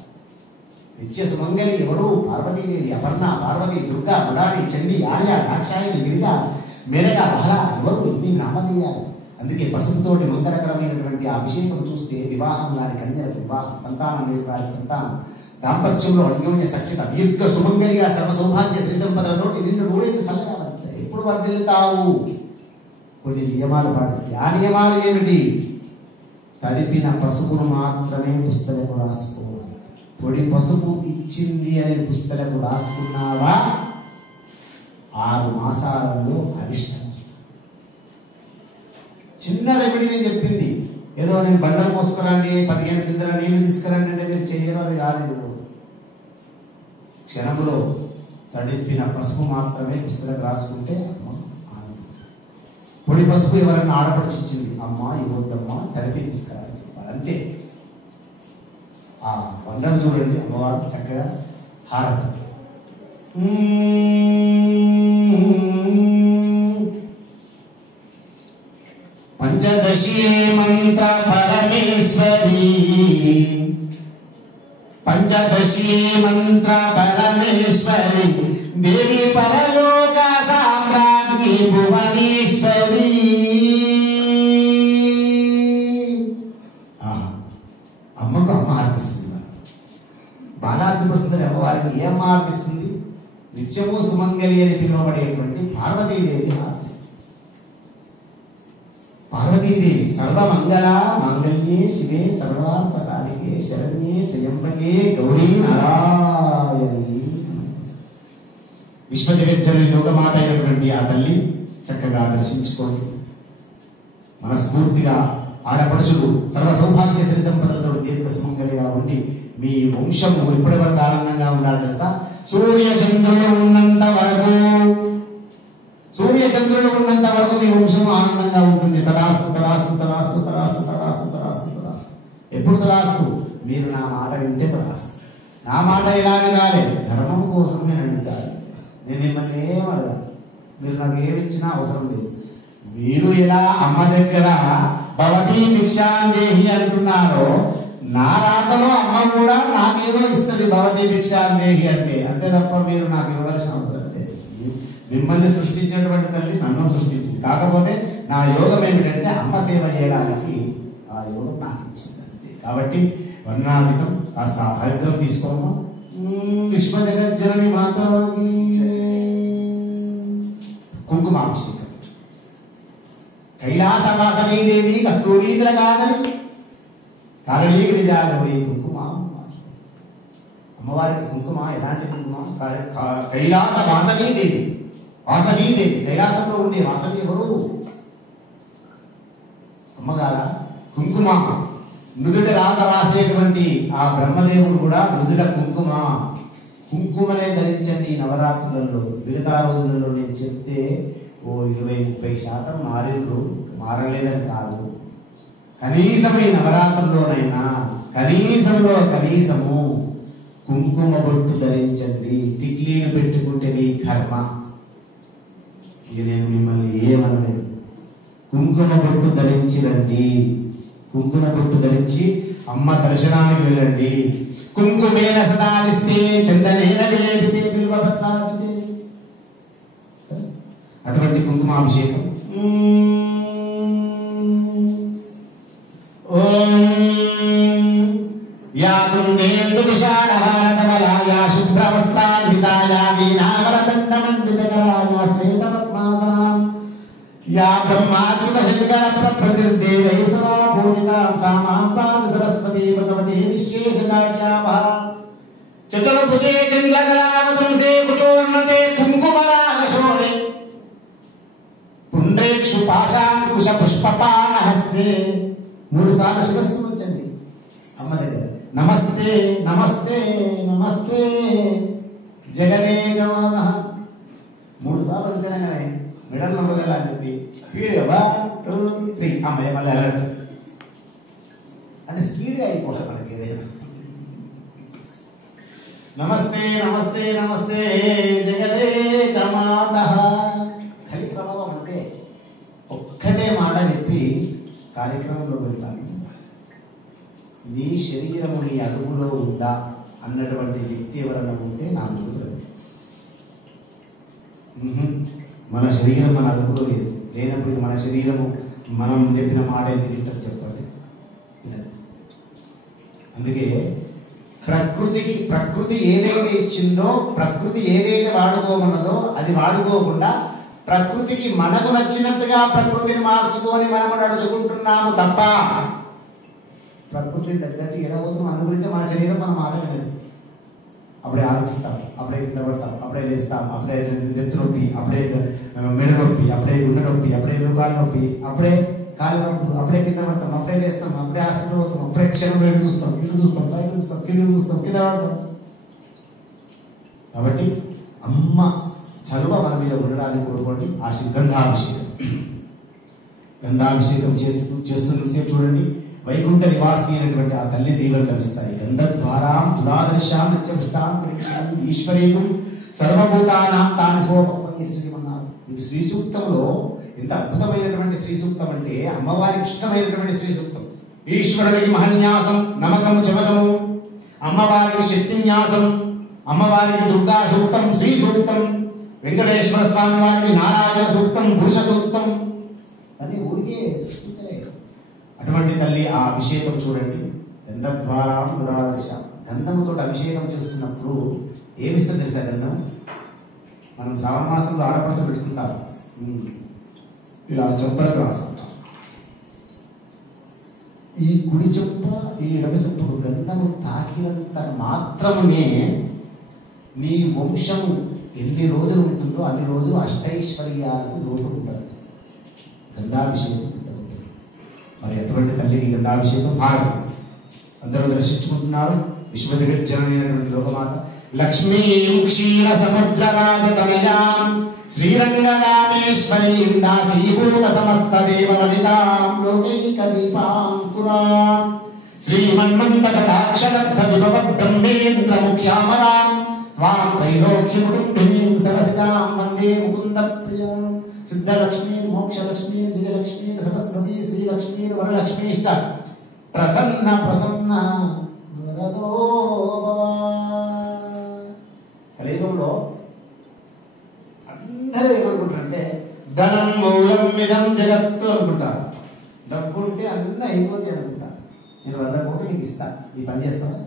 నిత్య సుమంగళి ఎవరు? పార్వతీదేవి, అపర్ణ, పార్వతి, దుర్గా, పురాణి, చండి, ఆర్య, దాక్షాయిని, గిరిజ, మెరగ, బహళ ఎవరు? ఇన్ని నామధేయాలు. అందుకే పసుపుతోటి మంగళకరమైనటువంటి ఆ అభిషేకం చూస్తే వివాహం గారి కన్యలకు వివాహం, సంతానం లేని వారికి సంతానం, దాంపత్యంలో అన్యోన్య సఖ్యత, దీర్ఘ సుమంగళిగా సర్వ సౌభాగ్య శ్రీ సంపదలతోటి నిన్ను నూరేళ్ళు చల్లగా వర్తిల్తాయి. ఎప్పుడు వర్ధిల్లుతావు? కొన్ని నియమాలు పాటిస్తే. ఆ నియమాలు ఏమిటి? తడిపిన పసుపును మాత్రమే పుస్తకము రాసుకోవాలి. పొడి పసుపు ఇచ్చింది అని పుస్తకము రాసుకున్నావా 6 మాసాలలో అరిష్టం. చిన్న రెమెడీ నేను చెప్పింది. ఏదో నేను బండలు మోసుకురండి, 15 బిందెల నీళ్లు తీసుకురండి అంటే మీరు చెయ్యరు, అది కాదు. క్షణములో తడిపిన పసుపు మాత్రమే పుస్తకం రాసుకుంటే అమ్మ ఆనందం. పొడి పసుపు ఎవరైనా ఆడపడిచి ఇచ్చింది, అమ్మ ఇవ్వద్దమ్మా తడిపి తీసుకురాని చెప్పాలి. అంతే. ఆ బండలు చూడండి, అమ్మవారు చక్కగా హారతి. పంచదశీ మంత్ర పరమేశ్వరీ, పంచదశీ మంత్ర పరమేశ్వరి, దేవి పరలోక సామ్రాజ్ఞి భువనేశ్వరి. అమ్మకు అమ్మ ఆర్పిస్తుంది. బాలాత్రిపుర అమ్మవారికి ఏం ఆర్పిస్తుంది? నిత్యము సుమంగళి అని పిలువబడేటువంటి పార్వతీదేవి ఆర్పిస్తుంది. పార్వతీదేవి సర్వమంగళ మాంగళ్యే శివే సర్వార్థ సాధికే శరణ్యే త్రయంబకే గౌరీ నారాయణి. విశ్వజగజ్జనని లోకమాత అయినటువంటి ఆ తల్లి చక్కగా దర్శించుకోండి. మనస్ఫూర్తిగా ఆడపడుచులు సర్వ సౌభాగ్య శ్రీ సంపదలతో దీర్ఘ సుమంగళిగా ఉండి మీ వంశము ఇప్పటి వరకు ఆనందంగా ఉండాలి. తెలుసా? సూర్య చంద్రులు ఉన్నంత వరకు, సూర్య చంద్రులు ఉన్నంత వరకు మీ వంశం ఆనందంగా ఉంటుంది. తదాస్తు తదాస్తు తదాస్తు తదాస్తు తదాస్తు తదాస్తు తదాస్తు. ఎప్పుడు తదాస్తు? మీరు నా మాట వింటే తదాస్తు. నా మాట ఎలా వినాలి? ధర్మం కోసం నేను అడిచాలి. నేను మిమ్మల్ని ఏం అడగా, మీరు నాకు ఏమిచ్చినా అవసరం లేదు. మీరు ఎలా అమ్మ దగ్గర భవతి భిక్షాందేహి అంటున్నారో, నా రాతలో అమ్మ కూడా నాకేదో ఇస్తుంది భవతి భిక్షాందేహి అంటే. అంతే తప్ప మీరు నాకు ఇవ్వాల్సిన అవసరం లేదు. మిమ్మల్ని సృష్టించినటువంటి తల్లి నన్ను సృష్టించింది. కాకపోతే నా యోగం ఏమిటంటే అమ్మ సేవ చేయడానికి ఆ యోగం నాకు ఇచ్చిందంటే. కాబట్టి వర్ణాధికం కాస్త హరిద్రం తీసుకోమా. విశ్వ జగజ్జనని మాతాకి కుంకుమాభిషేకం. కైలాసవాసనీదేవి కస్తూరీగ్రగాదని కారణీగిరిజాగవై కుంకుమ. అమ్మవారికి కుంకుమ ఎలాంటి కుంకుమ? కైలాస వాసనీదేవి. వాసనీదేవి కైలాసంలో ఉండే వాసని ఎవరు? అమ్మగారా. కుంకుమ నుదుట రాత రాసేటువంటి ఆ బ్రహ్మదేవుడు కూడా నుదుట కుంకుమ. కుంకుమనే ధరించండి ఈ నవరాత్రులలో. మిగతా రోజులలో నేను చెప్తే ఓ 20-30% మారిండ్రు, మారలేదని కాదు. కనీసం ఈ నవరాత్రుల్లోనైనా కనీసంలో కనీసము కుంకుమ బొట్టు ధరించండి. టిక్లీలు పెట్టుకుంటే నీ కర్మ. ఇది నేను మిమ్మల్ని ఏమనలేదు. కుంకుమ బొట్టు ధరించి రండి. కుంకుమ బొట్టు ధరించి అమ్మ దర్శనానికి వెళ్ళండి. కుంకుమేన సదాలిస్తే చందనేన విలేపితే బిల్వపత్రాచితే. అటువంటి కుంకుమాభిషేకం. యా కుందేందు విశాలహారతమలాయ శుభ్రవస్త్రాన్వితాయ వీణావరదండమండితకరాయ శ్వేతపద్మాసనాం యా బ్రహ్మాచ్యుత శంకర ప్రతిర్దేవై సదా పూజితాం సా మాం పాద సరస్వతీ భగవతి విశ్వేశకాట్యావహ చతుర్భుజే చంద్రకళావతంసే కుచోర్ణతే కుంకుమరాగశోణే పుండ్రేక్షు పాశాంకుశ పుష్పపాణహస్తే. 3 సార్లు శిరస్సు ఉంచండి అమ్మ దగ్గర. నమస్తే నమస్తే నమస్తే జగదే గమనః. 3 సార్లు ఉంచగానే మెడల్ నమ్మగల అని చెప్పి స్పీడ్గా 1 2 3 అమ్మాయి మళ్ళీ అలర్ట్ అంటే స్పీడ్గా అయిపోవాలి మనకి ఏదైనా. నమస్తే నమస్తే నమస్తే జగదేక మాతః. కలి ప్రభావం అంటే ఒక్కటే మాట చెప్పి కార్యక్రమంలో వెళ్తాను. నీ శరీరము నీ అదుపులో ఉందా అన్నటువంటి వ్యక్తి ఎవరైనా ఉంటే నా ముందు రండి. మన శరీరం మన అదుపులో లేదు. లేనప్పుడు ఇది మన శరీరము మనం చెప్పిన మాట ఎందుకు వింటారు చెప్పండి. అందుకే ప్రకృతి ఏదైతే ఇచ్చిందో, ప్రకృతి ఏదైతే వాడుకోమన్నదో అది వాడుకోకుండా ప్రకృతికి మనకు నచ్చినట్టుగా ప్రకృతిని మార్చుకొని మనం నడుచుకుంటున్నాము తప్ప ప్రకృతిని తగ్గట్టు ఎడబోతున్నాం. అందు గురించి మన శరీరం మనం మాట వినదు. అప్పుడే ఆలోచిస్తాం, అప్పుడే కింద పడతాం, అప్పుడే లేస్తాం, అప్పుడే నెత్తి నొప్పి, అప్పుడే మెడ నొప్పి, అప్పుడే గుండె నొప్పి, అప్పుడే కాలు నొప్పి, అప్పుడే కాలు నొప్పి, అప్పుడే కింద పడతాం, అప్పుడే లేస్తాం, అప్పుడే హాస్పిటల్ పోతాం, అప్పుడే క్షణంలో ఇటు చూస్తాం, పైకి చూస్తాం, కింద చూస్తాం, కింద పడతాం. కాబట్టి అమ్మ చలువ మన మీద ఉండడానికి కోరుకోండి. గంధాభిషేకం చేస్తున్నంతసేపు చూడండి, వైకుంఠ నివాసిని అయినటువంటి ఆ తల్లి దీవెనలు లభిస్తాయి. గంధద్వారాం తులాదర్శాం నిత్యపుష్టాం ఈశ్వరీయం సర్వభూతానాం తానుభోగమన్నారు. మీకు శ్రీ సూక్తంలో ఎంత అద్భుతమైనటువంటి శ్రీ సూక్తం అంటే అమ్మవారికి ఇష్టమైనటువంటి శ్రీ సూక్తం. ఈశ్వరుడికి మహన్యాసం నమకము చమకము, అమ్మవారికి శక్తిన్యాసం, అమ్మవారికి దుర్గా సూక్తం, శ్రీ సూక్తం, వెంకటేశ్వర స్వామి వారికి నారాయణ సూక్తం, పురుష సూక్తం అన్ని ఊరికే సృష్టించలేదు. అటువంటి తల్లి ఆ అభిషేకం చూడండి. గంధద్వారాం దురాదర్శ. గంధముతో అభిషేకం చేస్తున్నప్పుడు ఏమిస్తుంది తెలుసా? గంధం మనం శ్రావణ మాసంలో ఆడపడుచు పెట్టుకుంటారు, ఇలా చెంపలకు రాసుకుంటాం. ఈ కుడి చెంప ఈ ఎడమ చెంపకు గంధము తాకినంత మాత్రమే నీ వంశము ఎన్ని రోజులు ఉంటుందో అన్ని రోజులు అష్టైశ్వర్యాలకు లోటు ఉంటుంది. గంధాభిషేకం ఉంటుంది. మరి ఎటువంటి తల్లికి గంధాభిషేకం భారతం అందరూ దర్శించుకుంటున్నారు. విశ్వజగజ్జనమైనటువంటి లోకమాత లక్ష్మీం క్షీర సముద్ర రాజతనయాం శ్రీరంగరామేశ్వరీం దాసీభూత సమస్త దేవ లలితాం లోకైక దీపాంకురాం శ్రీమన్మంత కటాక్షలబ్ధ విభవ బ్రహ్మేంద్ర ముఖ్యామరాం త్వాం త్రైలోక్యముకుంభినీం సరసిజాం వందే ముకుంద ప్రియాం సిద్ధలక్ష్మీ మోక్షలక్ష్మీ జయలక్ష్మీ సరస్వతీ శ్రీలక్ష్మీ వరలక్ష్మీశ్చ ప్రసన్న ప్రసన్న వరదో భవ. కలియుగంలో అందరూ ఏమనుకుంటారంటే ధనం మూలం మిదం జగత్తు అనుకుంటారు. డబ్బు ఉంటే అన్నీ అయిపోతాయి అనుకుంటారు. నేను 100 కోట్లు నీకు ఇస్తాను, నీ పని చేస్తావా?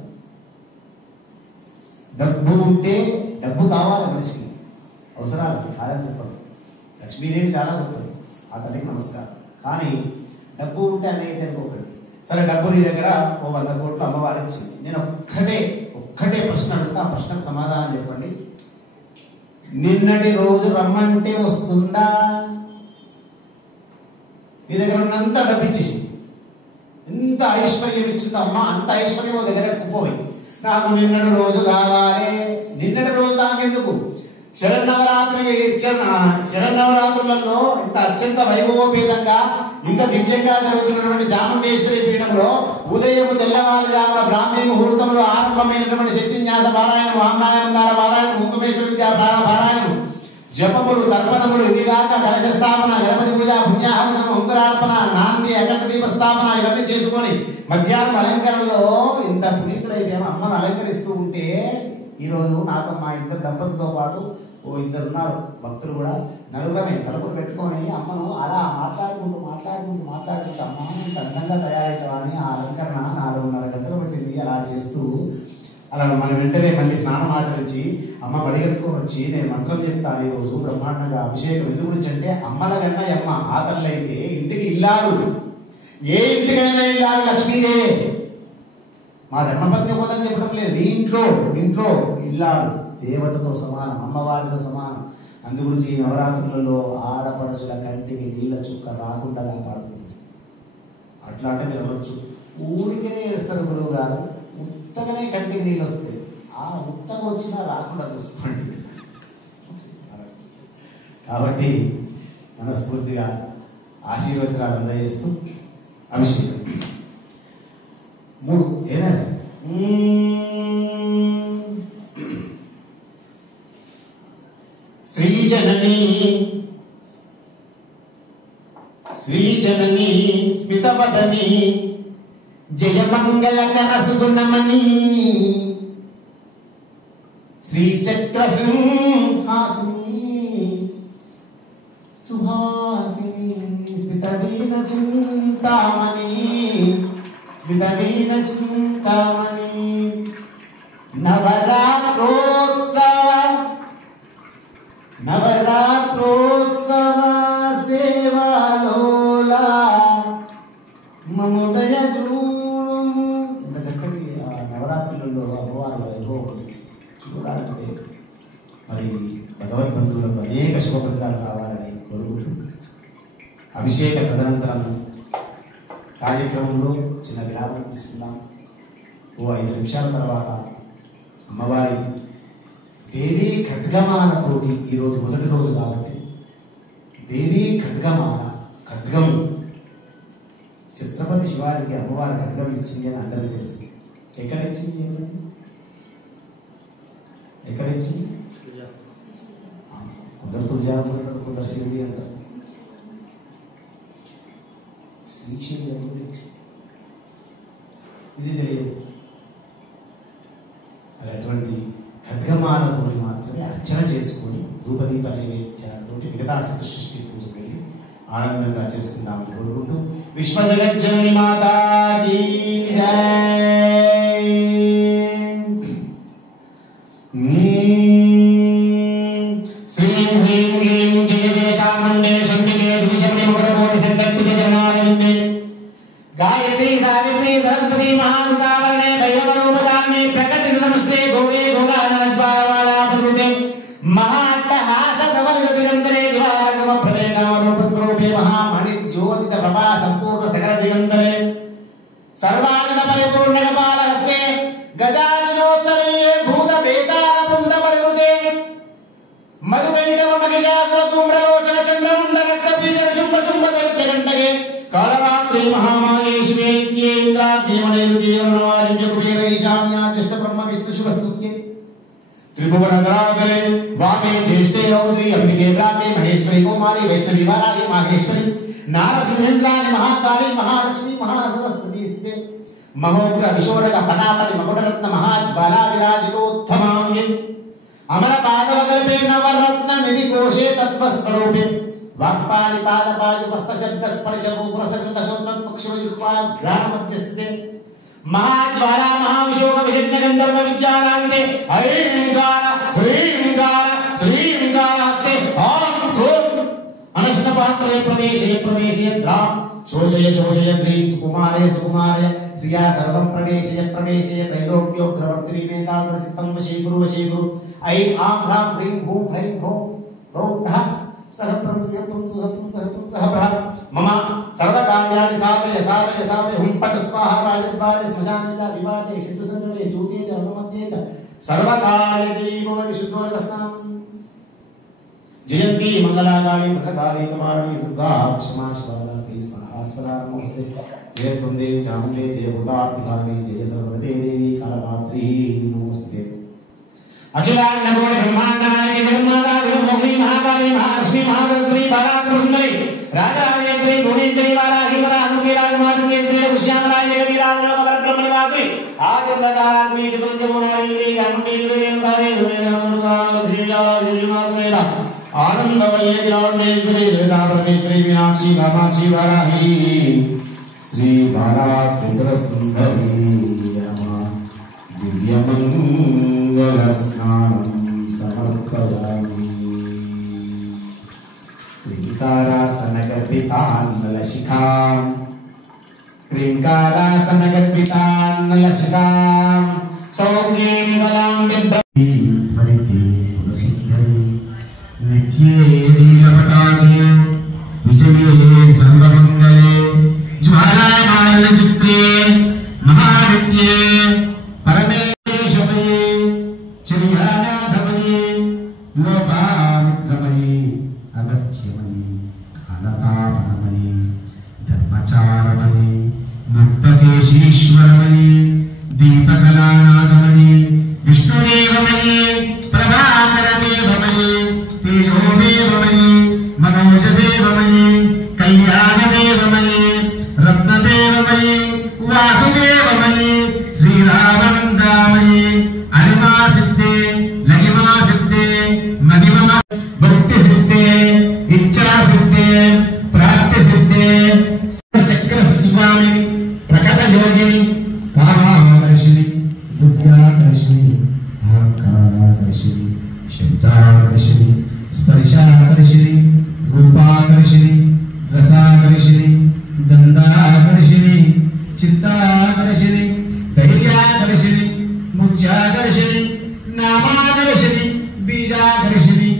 డబ్బు ఉంటే డబ్బు కావాలి మనిషికి, అవసరాలు కాదని చెప్పండి. లక్ష్మీదేవి చాలా గొప్పది, ఆ తల్లికి నమస్కారం. కానీ డబ్బు ఉంటే అన్నీ అయితే అనుకోకండి. సరే డబ్బు నీ దగ్గర ఓ 100 కోట్లు అమ్మవారు ఇచ్చింది. నేను ఒక్కటే ప్రశ్న అడుగుతా, ఆ ప్రశ్నకు సమాధానం చెప్పండి. నిన్నటి రోజు రమ్మంటే వస్తుందా? నీ దగ్గర ఉన్నంత డబ్బు ఇచ్చేసి ఎంత ఐశ్వర్యం ఇచ్చిందో అమ్మ, అంత ఐశ్వర్యం దగ్గర కుప్పపోయి నాకు నిన్నటి రోజు కావాలి. నిన్నటి రోజు దాకెందుకు? శరన్నవరాత్రులలో ఇంత అత్యంత వైభవోపేతంగా ఇంత దివ్యంగా జరుగుతున్నటువంటి చాముండేశ్వరి పీఠంలో ఉదయం తెల్లవారుజామున బ్రాహ్మీ ముహూర్తంలో ఆరంభమైనటువంటి శక్తిన్యాస పారాయణం, వామానందార పారాయణం, కుంకుమేశ్వరి పారాయణం, జపములు, తర్పణములు, ఇవిగాక కలశ స్థాపన, గణపతి పూజ, పుణ్యాహవచనం, ఉంకరార్పణ, నాంది, అఖండ దీప స్థాపన ఇవన్నీ చేసుకొని మధ్యాహ్నం అలంకరణలో ఇంత పునీతులైపోయాము. అమ్మను అలంకరిస్తూ ఉంటే ఈరోజు నాకు మా ఇద్దరు దంపతులతో పాటు ఓ 2 ఉన్నారు భక్తులు కూడా, నలుగురమే తలుపులు పెట్టుకొని అమ్మను అలా మాట్లాడుకుంటూ అమ్మ ఇంత అందంగా తయారవుతావా అని ఆ అలంకరణ 4.5 గంటలు పట్టింది. అలా చేస్తూ అలా మనం వెంటనే మళ్ళీ స్నానం ఆచరించి అమ్మ బడిగట్టుకొని వచ్చి నేను మంత్రం చెప్తాను. ఈరోజు బ్రహ్మాండంగా అభిషేకం ఎందుకు గురించి అంటే అమ్మల కన్నా అమ్మ ఆ తల్లి అయితే ఇంటికి ఇల్లాలు, ఏ ఇంటికైనా ఇల్లాలు లక్ష్మీదేవే. మా ధర్మపత్ని ఒకదని చెప్పడం లేదు, ఇంట్లో ఇల్లాలు దేవతతో సమానం, అమ్మవారితో సమానం. అందు గురించి ఈ నవరాత్రులలో ఆడపడుచుల కంటికి నీళ్ళ చుక్క రాకుండా కాపాడుతుంది. అట్లా అంటే మీరు అనొచ్చు, ఊరికనే ఏడుస్తారు గురువు గారు, ఉత్తగానే కంటికి నీళ్ళు వస్తాయి. ఆ ఉత్తగా వచ్చినా రాకుండా చూసుకోండి. కాబట్టి మనస్ఫూర్తిగా ఆశీర్వచనాలు అందజేస్తూ అభిషేకం 3 ఏదైనా సరే జయ మంగళకర సుగుణమణి శ్రీచక్ర సింహాసిని సుహాసిని స్మితవీన చింతామణి స్మితవీన చింతామణి నవరాత్రోత్సవ సేవాలోలా మమోదయ చూడుము. ఇంత చక్కటి నవరాత్రులలో అమ్మవారి వైభవం చూడాలంటే మరి భగవద్బంధువులకు అనేక శుభ ఫలితాలు రావాలని కోరుకుంటూ అభిషేక తదనంతరం కార్యక్రమంలో చిన్న విరామం తీసుకుందాం. ఓ 5 నిమిషాల తర్వాత అమ్మవారి దేవీ ఖడ్గమాలతోటి ఈరోజు మొదటి రోజు కాబట్టి దేవీ ఖడ్గమాల ఖడ్గం ఛత్రపతి శివాజీకి అమ్మవారి ఖడ్గం ఇచ్చింది అని అందరికీ తెలుసు. ఎక్కడ ఇచ్చింది? ఎక్కడ ఇచ్చింది? కొందరు తుల్యాలు అంటారు, కొందరు శివుడి అంటారు. శ్రీశైలం ఇది తెలియదు. మరి అటువంటి ఖడ్గమాలతో మాత్రమే అర్చన చేసుకొని ధూపదీప నైవేద్యాలతో మిగతా చతుసృష్టి పూజ వెళ్ళి ఆనందంగా చేసుకుందామని కోరుకుంటూ విశ్వజగజ్జనని మాతాకి జై. శ్రీం హ్రీం హ్రీం జయ జయ చాముండే శంభికే దుర్శమని ముఖకోటి సంకల్పిత శరణాలయందే గాయత్రి సావిత్రి సరస్వతి మహానుతావరణే భైరవరూపదాన్నే ప్రకృతి నమస్తే గౌరీ గౌరానజ్వాలవాలా ప్రకృతి మహాట్టహాస దిగంతరే దివాకర్మ ప్రవేగామరూపస్వరూపే మహామణి జ్యోతిత ప్రభా సంపూర్ణ సకల దిగంతరే సర్వానంద పరిపూర్ణ కపాలహస్తే గజాననోత్తరే భూత వేదాన పుంద పరివృతే మధువైటవ మహిషాసుర ధూమ్రలోచన చంద్రముండ రక్త బీజ శుంభ శుంభ గరిచగంటగే కాలరాత్రి మహామాయేశ్వరే నిత్యేంద్రాద్యేమనేదు దేవనవారిణ్య కుబేర ఈశాన్యాచష్ట బ్రహ్మ విష్ణు శివస్తుత్యే त्रिभुवनधराधरे वामे ज्येष्ठे रौद्री अंबिके प्राके महेश्वरी कौमारी वैष्णवी वाराही माहेश्वरी नारसिंहेन्द्राणि महाकाली महालक्ष्मी महासरस्वती स्थिते महोग्र विशोरक पनापनि मकुटरत्न महाज्वाला विराजितोत्तमांगे अमर पादवकल्पे नवरत्न निधि कोशे तत्त्वस्वरूपे वाक्पाणि पादपायुपस्थ शब्द स्पर्श रूप रसगंध श्रोत्र पक्षिजिह्वा घ्राण मध्य स्थिते महाज्वाला महाविशोक विषज्ञ गंधर्व विद्यारागिते ऐंकार ह्रींकार श्रींकाराते ओम खूब अनश्नपात्रे प्रवेशे प्रवेशे द्राम शोषय शोषय द्रीं सुकुमारे सुकुमारे श्रिया सर्वं प्रवेशय प्रवेशय त्रैलोक्योग्रवर्तिनी मेधाग्र चित्तं वशीकुरु वशीकुरु ऐं आं ह्रां ह्रीं हूं ह्रैं ह्रौं रौढः सहप्रं सहतं सुहतं सहतं सहभ्रः मम सर्वकार्याणि साधय साधय साधय हुं पट स्वाहा राजद्वारे श्मशाने च विवादे शितुसंगणे ज्योते च रणमध्ये च सर्वकार्यजयी भवति शुद्धोदकस्नाम् जयन्ती मंगलाकाली भद्रकाली कपालिनी दुर्गा क्षमा शिवारात्री स्वाहा स्वधा नमोस्ते जय कुंदेवी चामुंडे जय भूतार्तिकारिणी जय सर्वते देवी कालरात्रि नमोस्ते अखिलांडकोटि ब्रह्मांडनायकि जगन्माता भूमि महाकाली महालक्ष्मी महासरस्वती बालात्मसुंदरी राजाराजेश्वरी भुवनेश्वरी वाराही पराशुंकरी राजमातंगेश्वरी पुष्यामलाय जगवीरांजनक परब्रह्मनिवासिनी आदित्यतारात्मी चतुर्जमुनादेवी चामुंडेश्वरी रेणुकादेवी श्रीमातमेरा आनंदवल्ली विराटेश्वरी ललिता परमेश्वरी मीनाक्षी कामाक्षी वाराही श्री बाला त्रिपुर सुंदरी दिव्यमंगल स्नानं समर्पयामि क्रींकारासनगर्भितान्नलशिखां क्रींकारासनगर्भितान्नलशिखां सौम्यीं बलां बिभ्रति नित्ये नीलपटाके विजये सर्वमंगले ज्वालामालचित्रे महानित्ये परमेश्वरे चिरयानाथमये लोपामित्रमये अगस्त्यमये कालतापनमये धर्मचारमये मुक्तकेशीश्वरमये दीपकलानाथमये विष्णुदेवमये प्रभाकरदेवमये तेजोदेवमये मनोजदेवमये कल्याणदेवमये रत्नदेवमये राज्याकर्षिणी अहंकाराकर्षिणी शब्दाकर्षिणी स्पर्शाकर्षिणी रूपाकर्षिणी रसाकर्षिणी गंधाकर्षिणी चित्ताकर्षिणी धैर्याकर्षिणी मुच्याकर्षिणी नामाकर्षिणी बीजाकर्षिणी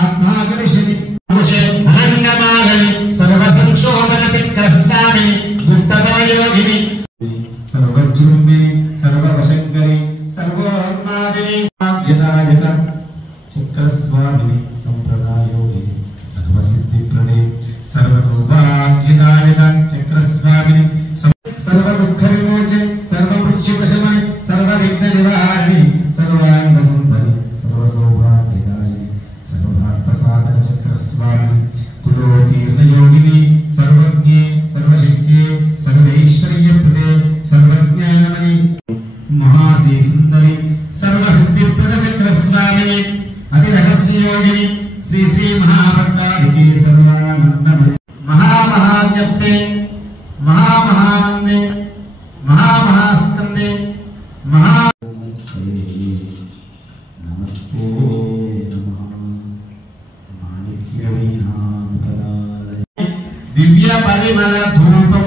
आत्माकर्षिणी अनंगमालिनी सर्वसंक्षोभन चक्रस्नामिनी गुप्तकरयोगिनी सर्वजृंभिनी सर्ववशंकरी सर्वोन्मादिनी यदायत चक्रस्वामिनी संप्रदायोगिनी सर्वसिद्धिप्रदे सर्वसौभाग्यदायक चक्रस्वामिनी सर्वदुःखविमोचने सर्वमृत्युप्रशमने सर्वविघ्ननिवारिणि सर्वाङ्गसुन्दरि सर्वसौभाग्यदायिनि सर्वार्थसाधक चक्रस्वामिनि कुलोतीर्णयोगिनि सर्वज्ञे सर्वशक्त्ये सर्वैश्वर्यप्रदे सर्वज्ञानमयि महासी सुन्दरि सर्वसिद्धिप्रद चक्रस्वामिनि अतिरहस्ययोगिनि श्री श्री महापट्टारिके सर्वानन्दमयि महामहाज्ञप्ते महामहानंदे महामहास्कंदे नमस्ते नमः माणिक्यवीणामुपलालय दिव्य परिमल धूपम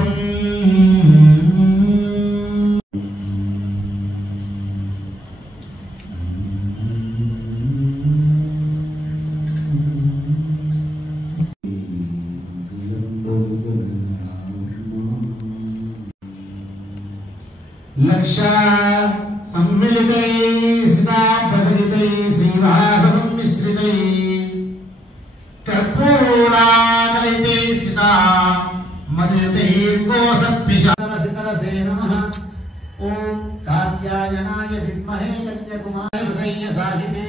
लक्षा सम्मिलितै सितापदरितै श्रीवाससम्मिश्रितै कर्पूरानलितै सिता मधुरैर्गोसत्पिशाचितरसे नमः। ओम कात्यायनाय विद्महे कन्याकुमारी साहिने